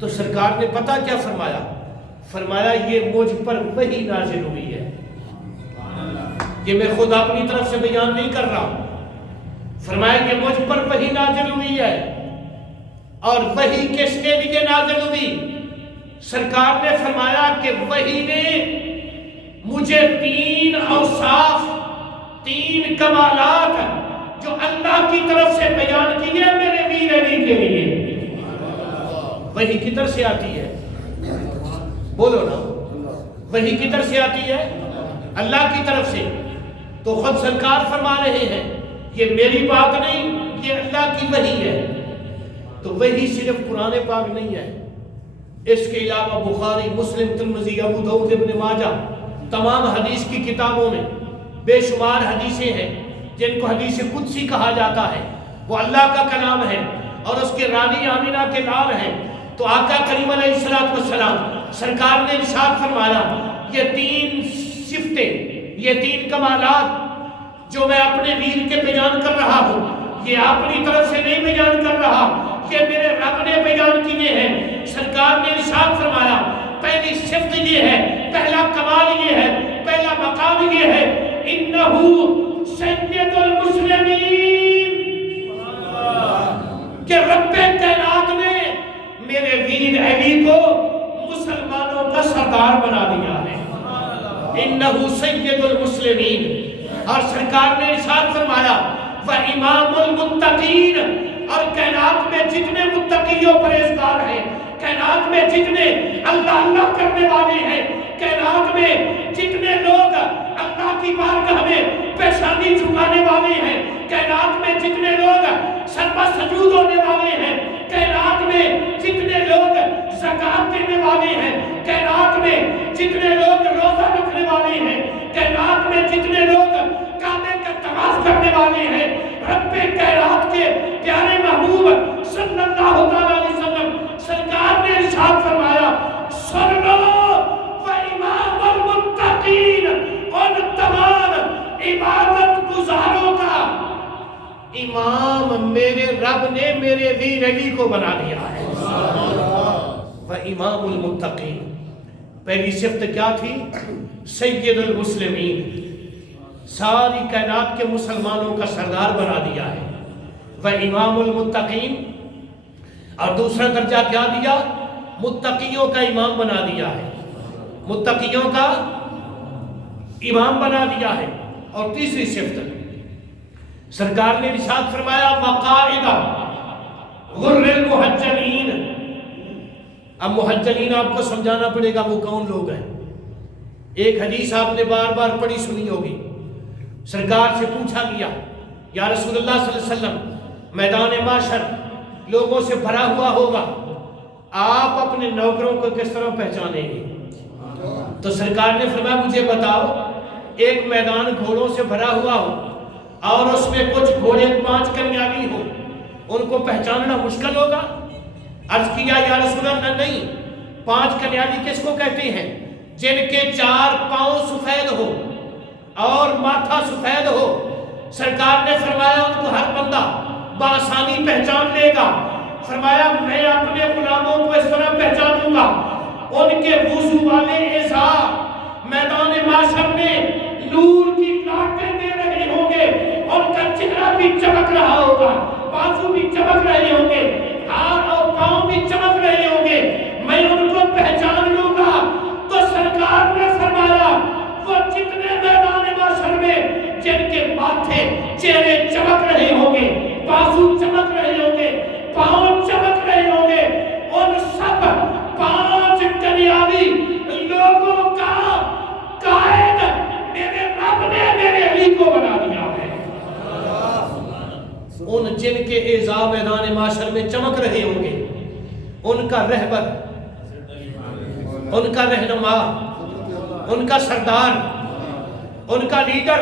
تو سرکار نے پتہ کیا فرمایا؟ فرمایا یہ مجھ پر وحی نازل ہوئی ہے، یہ میں خود اپنی طرف سے بیان نہیں کر رہا، فرمایا کہ مجھ پر وحی نازل ہوئی ہے، اور وحی کس کے لیے نازل ہوئی؟ سرکار نے فرمایا کہ وحی نے مجھے 3 اوصاف، 3 کمالات جو اللہ کی طرف سے بیان کیے میرے ویر علی کے لیے، وحی کی طرف سے آتی ہے، بولو نا، وحی کی طرف سے آتی ہے اللہ کی طرف سے، تو خود سرکار فرما رہے ہیں یہ میری بات نہیں، یہ اللہ کی وحی ہے۔ تو وحی صرف قرآن پاک نہیں ہے، اس کے علاوہ بخاری، مسلم، ترمذی، ابو داؤد، ابن ماجہ، تمام حدیث کی کتابوں میں بے شمار حدیثیں ہیں جن کو حدیث قدسی کہا جاتا ہے، وہ اللہ کا کلام ہے اور اس کے راوی آمینہ کے لال ہیں۔ تو آقا کریم علیہ السلام سرکار نے ارشاد فرمایا یہ 3 صفتیں، یہ 3 کمالات جو میں اپنے ویر کے بیان کر رہا ہوں، یہ اپنی طرف سے نہیں بیان کر رہا، یہ میرے رب نے بیان کیے ہیں۔ سرکار نے ارشاد فرمایا پہلی صفت یہ ہے، پہلا کمال یہ ہے، پہلا مقام یہ ہے، انہو سید المسلمین، کہ رب کائنات نے میرے ویر علی کو مسلمانوں کا سردار بنا دیا ہے، انہو سید المسلمین۔ اور سرکار نے ارشاد فرمایا وَإِمَامُ الْمُتَّقِينَ، اور کائنات میں جتنے متقی و پرہیزگار ہیں، کائنات میں جتنے اللہ اللہ کرنے والے ہیں، کائنات میں جتنے لوگ اللہ کی بارگاہ میں پیشانی جھکانے والے ہیں، کائنات میں جتنے لوگ سربہ سجود ہونے والے ہیں، کائنات میں جتنے لوگ زکوٰۃ دینے والے ہیں، کائنات میں جتنے لوگ روزہ رکھنے والے ہیں، کائنات میں جتنے لوگ کعبے کا طواف کرنے والے ہیں، رب کائنات کے پیارے محبوب صلی اللہ علیہ وسلم سرکار نے ارشاد فرمایا سن لو وَإِمَامُ الْمُتَّقِينَ، ان تمام عبادت گزاروں کا امام میرے رب نے میرے ویر علی کو بنا دیا ہے۔ وَإِمَامُ الْمُتَّقِينَ، پہلی صفت کیا تھی؟ سید المسلمین، ساری کائنات کے مسلمانوں کا سردار بنا دیا ہے۔ وَإِمَامُ الْمُتَّقِينَ، اور دوسرا درجہ کیا دیا؟ متقیوں کا امام بنا دیا ہے، متقیوں کا امام بنا دیا ہے۔ اور تیسری صفت سرکار نے ارشاد فرمایا وَقَائِدَ غُرِّ الْمُحَجَّلِينَ۔ اب محجلین آپ کو سمجھانا پڑے گا وہ کون لوگ ہیں۔ ایک حدیث آپ نے بار بار پڑھی سنی ہوگی، سرکار سے پوچھا گیا یا رسول اللہ صلی اللہ علیہ وسلم میدان معاشر لوگوں سے بھرا ہوا ہوگا، آپ اپنے نوکروں کو کس طرح پہچانیں گے؟ تو سرکار نے فرمایا مجھے بتاؤ، ایک میدان گھوڑوں سے بھرا ہوا ہو اور اس میں کچھ گھوڑے 5 کنیالی ہو، ان کو پہچاننا مشکل ہوگا؟ عرض کیا یا رسول اللہ نہیں، 5 کنیالی کس کو کہتے ہیں؟ جن کے 4 پاؤں سفید ہو اور ماتھا سفید ہو۔ سرکار نے فرمایا ان کو ہر بندہ بآسانی پہچان لے گا۔ فرمایا میں اپنے غلاموں کو اس طرح پہچانوں گا، ان کے وضو والے اعضاء میدان معاشر میں نور کی لاٹیں دے رہے ہوں گے، ان کا چہرہ بھی چمک رہا ہوگا، بازو بھی چمک رہے ہوں گے، ہاتھ اور پاؤں بھی چمک رہے ہوں گے، میں ان کو پہچان لوں گا۔ تو سرکار نے فرمایا وہ جتنے میدان معاشر میں جن کے ماتھے چہرے چمک رہے ہوں گے، بازو چمک رہے ہوں گے، پاؤں چمک رہے ہوں گے، جن کے اعضاء میدان معاشر میں چمک رہے ہوں گے، ان کا رہبر، ان کا رہنما، ان کا سردار، ان کا لیڈر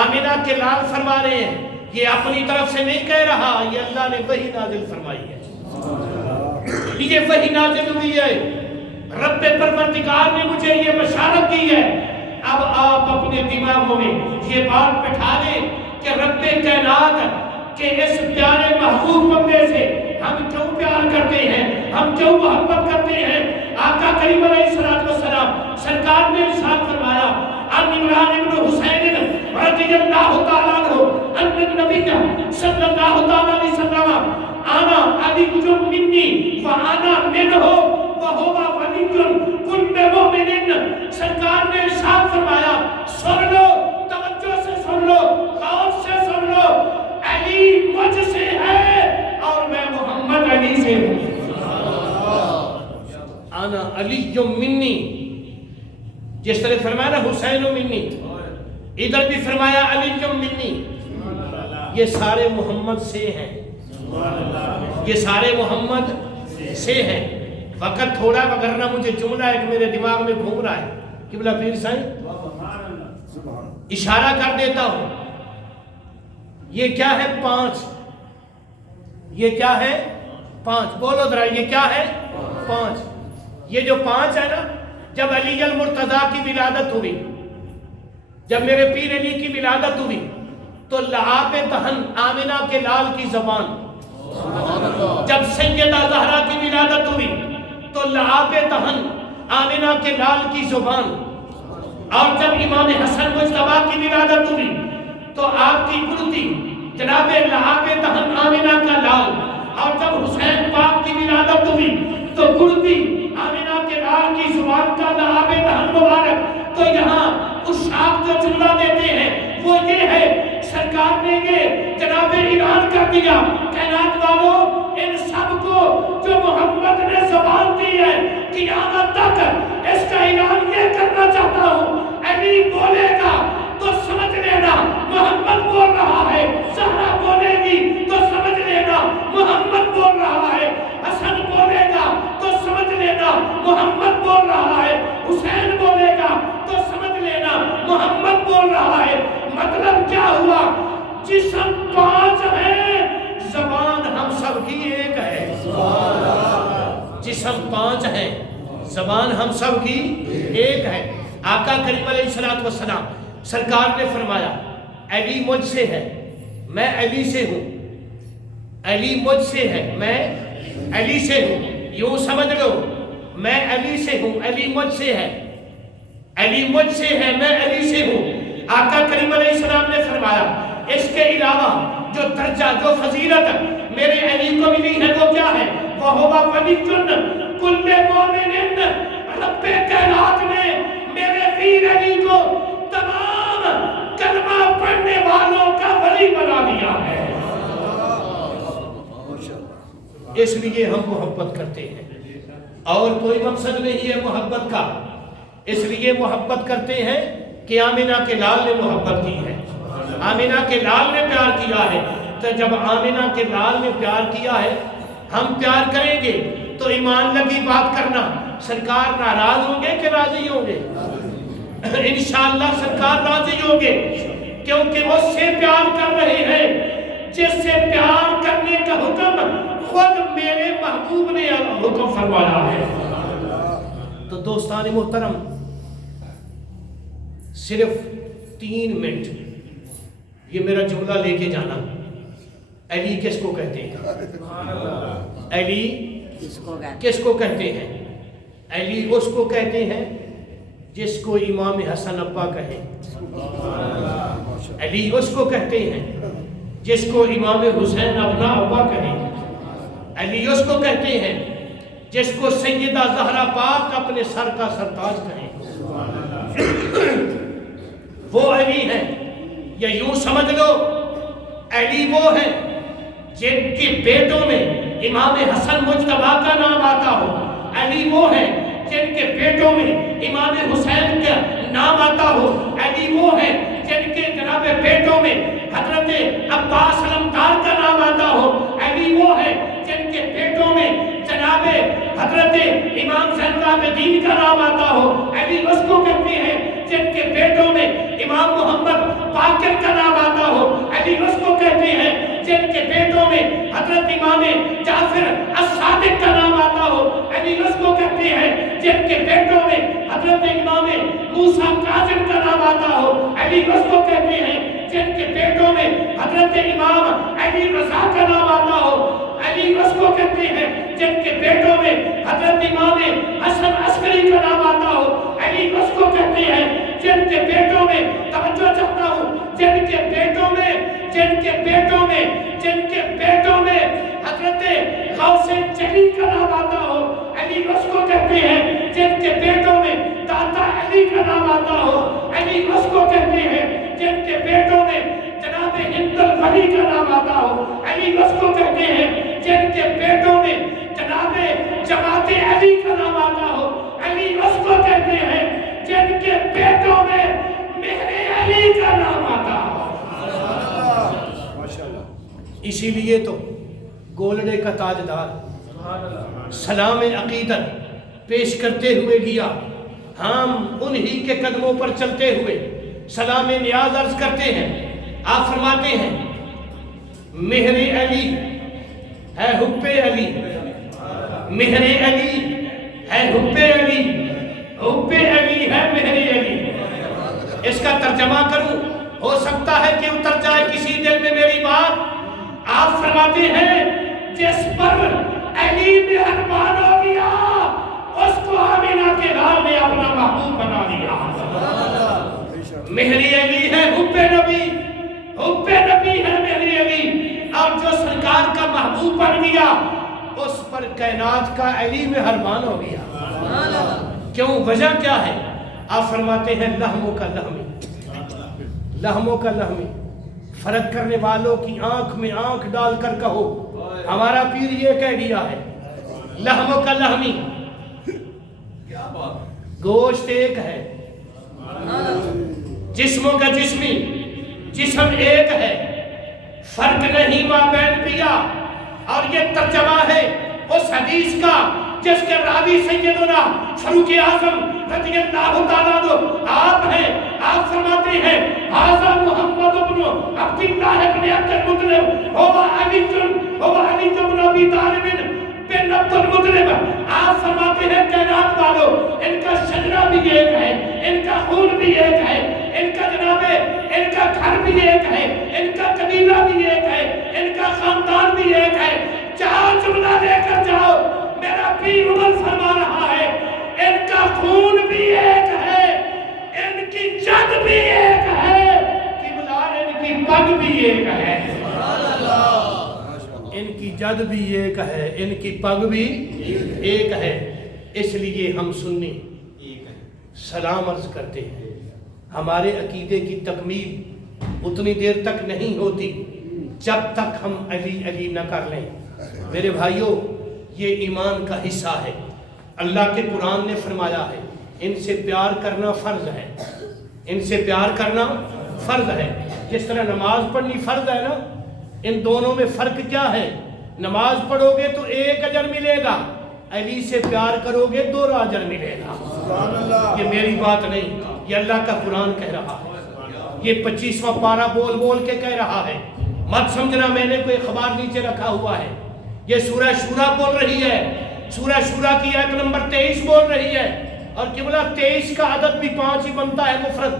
آمینہ کے لال فرما رہے ہیں۔ یہ اپنی طرف سے نہیں کہہ رہا، یہ اللہ نے وحی نازل فرمائی ہے، یہ وحی نازل ہوئی ہے، رب پروردگار نے مجھے یہ بشارت دی ہے۔ اب آپ اپنے دماغوں میں یہ بات بٹھا دیں کہ رب کائنات کے اس پیارے محبوب بندے سے ہم کیوں پیار کرتے ہیں، ہم کیوں محبت کرتے ہیں۔ آقا کریم علیہ السلام سرکار نے ارشاد فرمایا، ان عمران بن حسین رضی اللہ تعالیٰ عنہ ان النبی صلی اللہ تعالیٰ علیہ وسلم انا علی منی وانا منہ وہو ولی کل مومن۔ سرکار نے ارشاد فرمایا، سن لو، توجہ سے سن لو، غور سے سن لو، علی مجھ سے ہے اور میں محمد علی سے ہوں۔ انا علی منی، جس طرح فرمایا نا حسین منی، ادھر بھی فرمایا علی منی۔ یہ سارے محمد سے ہیں، یہ سارے محمد سے ہیں۔ وقت تھوڑا وگرنہ مجھے جملہ ایک میرے دماغ میں گھوم رہا ہے، قبلہ پیر سائیں اشارہ کر دیتا ہوں۔ یہ کیا ہے؟ 5۔ یہ کیا ہے؟ 5۔ بولو ذرا، یہ کیا ہے؟ 5۔ یہ جو 5 ہے نا، جب علی المرتضیٰ کی ولادت ہوئی، جب میرے پیر علی کی ولادت ہوئی تو لعاب دہن آمنہ کے لال کی زبان، جب سیدہ زہرا کی ولادت ہوئی تو لعاب دہن آمنہ کے لال کی زبان، اور جب امام حسن مجتبیٰ کی ولادت ہوئی تو آپ کی کرتی جناب لعاب دہن آمنہ کا لال، اور جب حسین پاک کی ولادت ہوئی تو کرتی آمنہ کے لال کی زبان کا لعاب دہن مبارک۔ تو یہاں اشاق جو جملہ دیتے ہیں وہ یہ ہے، سرکار نے یہ جناب اعلان کر دیا، کائنات والوں ان سب کو جو محمد نے زبان دی ہے قیامت تک اس کا اعلان یہ کرنا چاہتا ہوں، علی بولے گا تو سمجھ لینا محمد بول رہا ہے، زہرا بولے گی تو سمجھ لینا محمد بول رہا ہے، حسن بولے گا تو سمجھ لینا محمد بول رہا ہے، حسین بولے گا تو سمجھ لینا محمد بول رہا ہے۔ مطلب کیا ہوا؟ جسم 5 ہیں، زبان ہم سب کی ایک ہے۔ جسم 5 ہیں، زبان ہم سب کی ایک ہے۔ آقا کریم علیہ السلام سرکار نے فرمایا، علی مجھ سے ہے، میں علی سے ہوں، علی مجھ سے ہے، میں علی سے ہوں۔ یوں سمجھ لو، میں علی سے ہوں، علی مجھ سے ہے، علی مجھ سے ہے، میں علی سے ہوں۔ آقا کریم علیہ السلام نے فرمایا، اس کے علاوہ جو درجہ، جو فضیلت میرے علی کو ملی ہے وہ کیا ہے؟ وَهُوَ وَلِيٌّ كُلِّ مُؤْمِنٍ۔ رب کائنات نے میرے پیر علی کو تمام کلمہ پڑھنے والوں کا ولی بنا دیا ہے۔ اس لیے ہم محبت کرتے ہیں، اور کوئی مقصد نہیں ہے محبت کا، اس لیے محبت کرتے ہیں کہ آمنہ کے لال نے محبت کی ہے، آمنہ کے لال نے پیار کیا ہے۔ تو جب آمنہ کے لال نے پیار کیا ہے، ہم پیار کریں گے تو ایمان لگی بات کرنا، سرکار ناراض ہوں گے کہ راضی ہوں گے؟ انشاءاللہ سرکار راضی ہوں گے، کیونکہ وہ سے پیار کر رہے ہیں جس سے پیار کرنے کا حکم خود میرے محبوب نے حکم فرمایا ہے۔ تو دوستان محترم، صرف 3 منٹ یہ میرا جملہ لے کے جانا، علی کس کو کہتے ہیں؟ علی کس کو کہتے ہیں؟ علی اس کو کہتے ہیں جس کو امام حسن ابا کہیں، علی اس کو کہتے ہیں جس کو امام حسین ابنا ابا کہیں، علی اس کو کہتے ہیں جس کو سیدہ زہرا پاک اپنے سر کا سرتاج کہیں۔ وہ علی ہیں، یا یوں سمجھ لو علی وہ ہیں جن کے بیٹوں میں امام حسن مجتبیٰ کا نام آتا ہو، علی وہ ہیں جن کے بیٹوں میں امام حسین کا نام آتا ہو، علی وہ ہیں جن کے جناب بیٹوں میں حضرت عباس ستار کا نام آتا ہو، علی وہ ہے جن کے بیٹوں میں جناب حضرت امام زین العابدین کا نام آتا ہو، علی اس کو کہتے ہیں جن کے بیٹوں میں امام محمد باقر کا نام آتا ہو، علی اس کو کہتے ہیں جن کے بیٹوں میں حضرت امام جعفر الصادق کا نام آتا ہو، علی اس کو کہتے ہیں جن کے بیٹوں میں حضرت امام موسیٰ کاظم کا نام آتا ہو، علی اس کو کہتے ہیں جن کے بیٹوں میں حضرت امام علی رضا کا نام آتا ہو، علی اس کو کہتے ہیں جن کے بیٹوں میں حضرت امام حسن عسکری کا نام آتا ہو، علی اس کو کہتے ہیں جن کے بیٹوں میں توجہ چاہتا ہوں جن کے بیٹوں میں حضرت غوث جلی کا نام آتا ہو، علی اس کو کہتے ہیں جن کے بیٹوں میں داتا علی کا نام آتا ہو، علی اس کو کہتے ہیں جن کے بیٹوں میں جناب ہند الولی کا نام آتا ہو، علی اس کو کہتے ہیں جن کے بیٹوں میں جناب جماعت علی کا نام آتا ہو، علی اس کو کہتے ہیں جن کے بیٹوں میں مہر علی کا نام آتا ہو۔ اسی لیے تو گولڈے کا تاجدار سلام عقیدت پیش کرتے ہوئے گیا، ہم انہی کے قدموں پر چلتے ہوئے سلام نیاز عرض کرتے ہیں۔ آپ فرماتے ہیں مہر علی ہے حب علی، مہر علی ہے حب علی، حب علی ہے مہر علی۔ اس کا ترجمہ کروں، ہو سکتا ہے کہ اتر جائے کسی دل میں میری بات۔ آپ فرماتے ہیں جس پر علی مہربان ہو گیا اس کو آمینہ کے لال نے اپنا محبوب بنا لیا۔ مہر علی ہے حب نبی، حب نبی ہے مہر علی، اور جو سرکار کا محبوب بن گیا اس پر کائنات کا علی مہربان ہو گیا۔ کیوں؟ وجہ کیا ہے؟ آپ فرماتے ہیں لہموں کا لہمی، لہموں کا لہمی، فرق کرنے والوں کی آنکھ میں آنکھ ڈال کر کہو ہمارا پیر یہ کہہ گیا ہے، لہموں کا لہمی، گوشت ایک ہے، جسموں کا جسمی، جسم ایک ہے، فرق نہیں مابین پیا۔ اور یہ ترجمہ ہے اس حدیث کا جس کے راوی سیدنا فاروق اعظم رضی اللہ تعالیٰ عنہ آپ ہیں۔ آپ فرماتے ہیں ھذا محمد بن عبداللہ بن عبد المطلب هو علی بن ابی طالب بن عبد المطلب۔ آپ فرماتے ہیں کائنات والوں ان کا شجرہ بھی ایک ہے، ان کا خون بھی ایک ہے، ان کا جناب ان کا گھر بھی ایک ہے، ان کا قبیلہ بھی ایک ہے، ان کا خاندان بھی ایک ہے۔ چار جملہ لے کر جاؤ، میرا پیر عمر فرما رہا ہے ان کا خون بھی ایک ہے، ان کی جد بھی ایک ہے، قبلہ ان کی پگ بھی ایک ہے، ان کی جد بھی ایک ہے، ان کی پگ بھی ایک ہے۔ اس لیے ہم سنی سلام عرض کرتے ہیں۔ ہمارے عقیدے کی تکمیل اتنی دیر تک نہیں ہوتی جب تک ہم علی علی نہ کر لیں۔ میرے بھائیوں، یہ ایمان کا حصہ ہے۔ اللہ کے قرآن نے فرمایا ہے ان سے پیار کرنا فرض ہے، ان سے پیار کرنا فرض ہے۔ جس طرح نماز پڑھنی فرض ہے نا، ان دونوں میں فرق کیا ہے؟ نماز پڑھو گے تو ایک اجر ملے گا، علی سے پیار کرو گے 2 اجر ملے گا۔ یہ میری بات نہیں، یہ اللہ کا قرآن کہہ رہا ہے۔ یہ 25واں پارہ بول بول کے کہہ رہا ہے، مت سمجھنا میں نے کوئی خبر نیچے رکھا ہوا ہے۔ یہ سورہ شورا بول رہی ہے، سورہ شورا کی آیت نمبر 23 بول رہی ہے، اور قبلہ 23 کا عدد بھی 5 ہی بنتا ہے مفرد،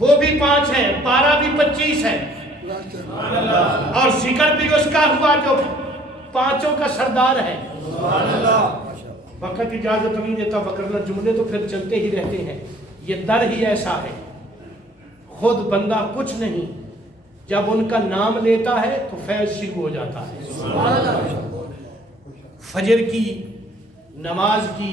وہ بھی 5 ہے، پارہ بھی 25 ہے، اور ذکر بھی اس کا ہوا جو 5 کا سردار ہے۔ وقت اجازت نہیں دیتا وگرنہ جملے تو پھر چلتے ہی رہتے ہیں۔ یہ در ہی ایسا ہے، خود بندہ کچھ نہیں، جب ان کا نام لیتا ہے تو فیض شروع ہو جاتا ہے۔ فجر کی نماز کی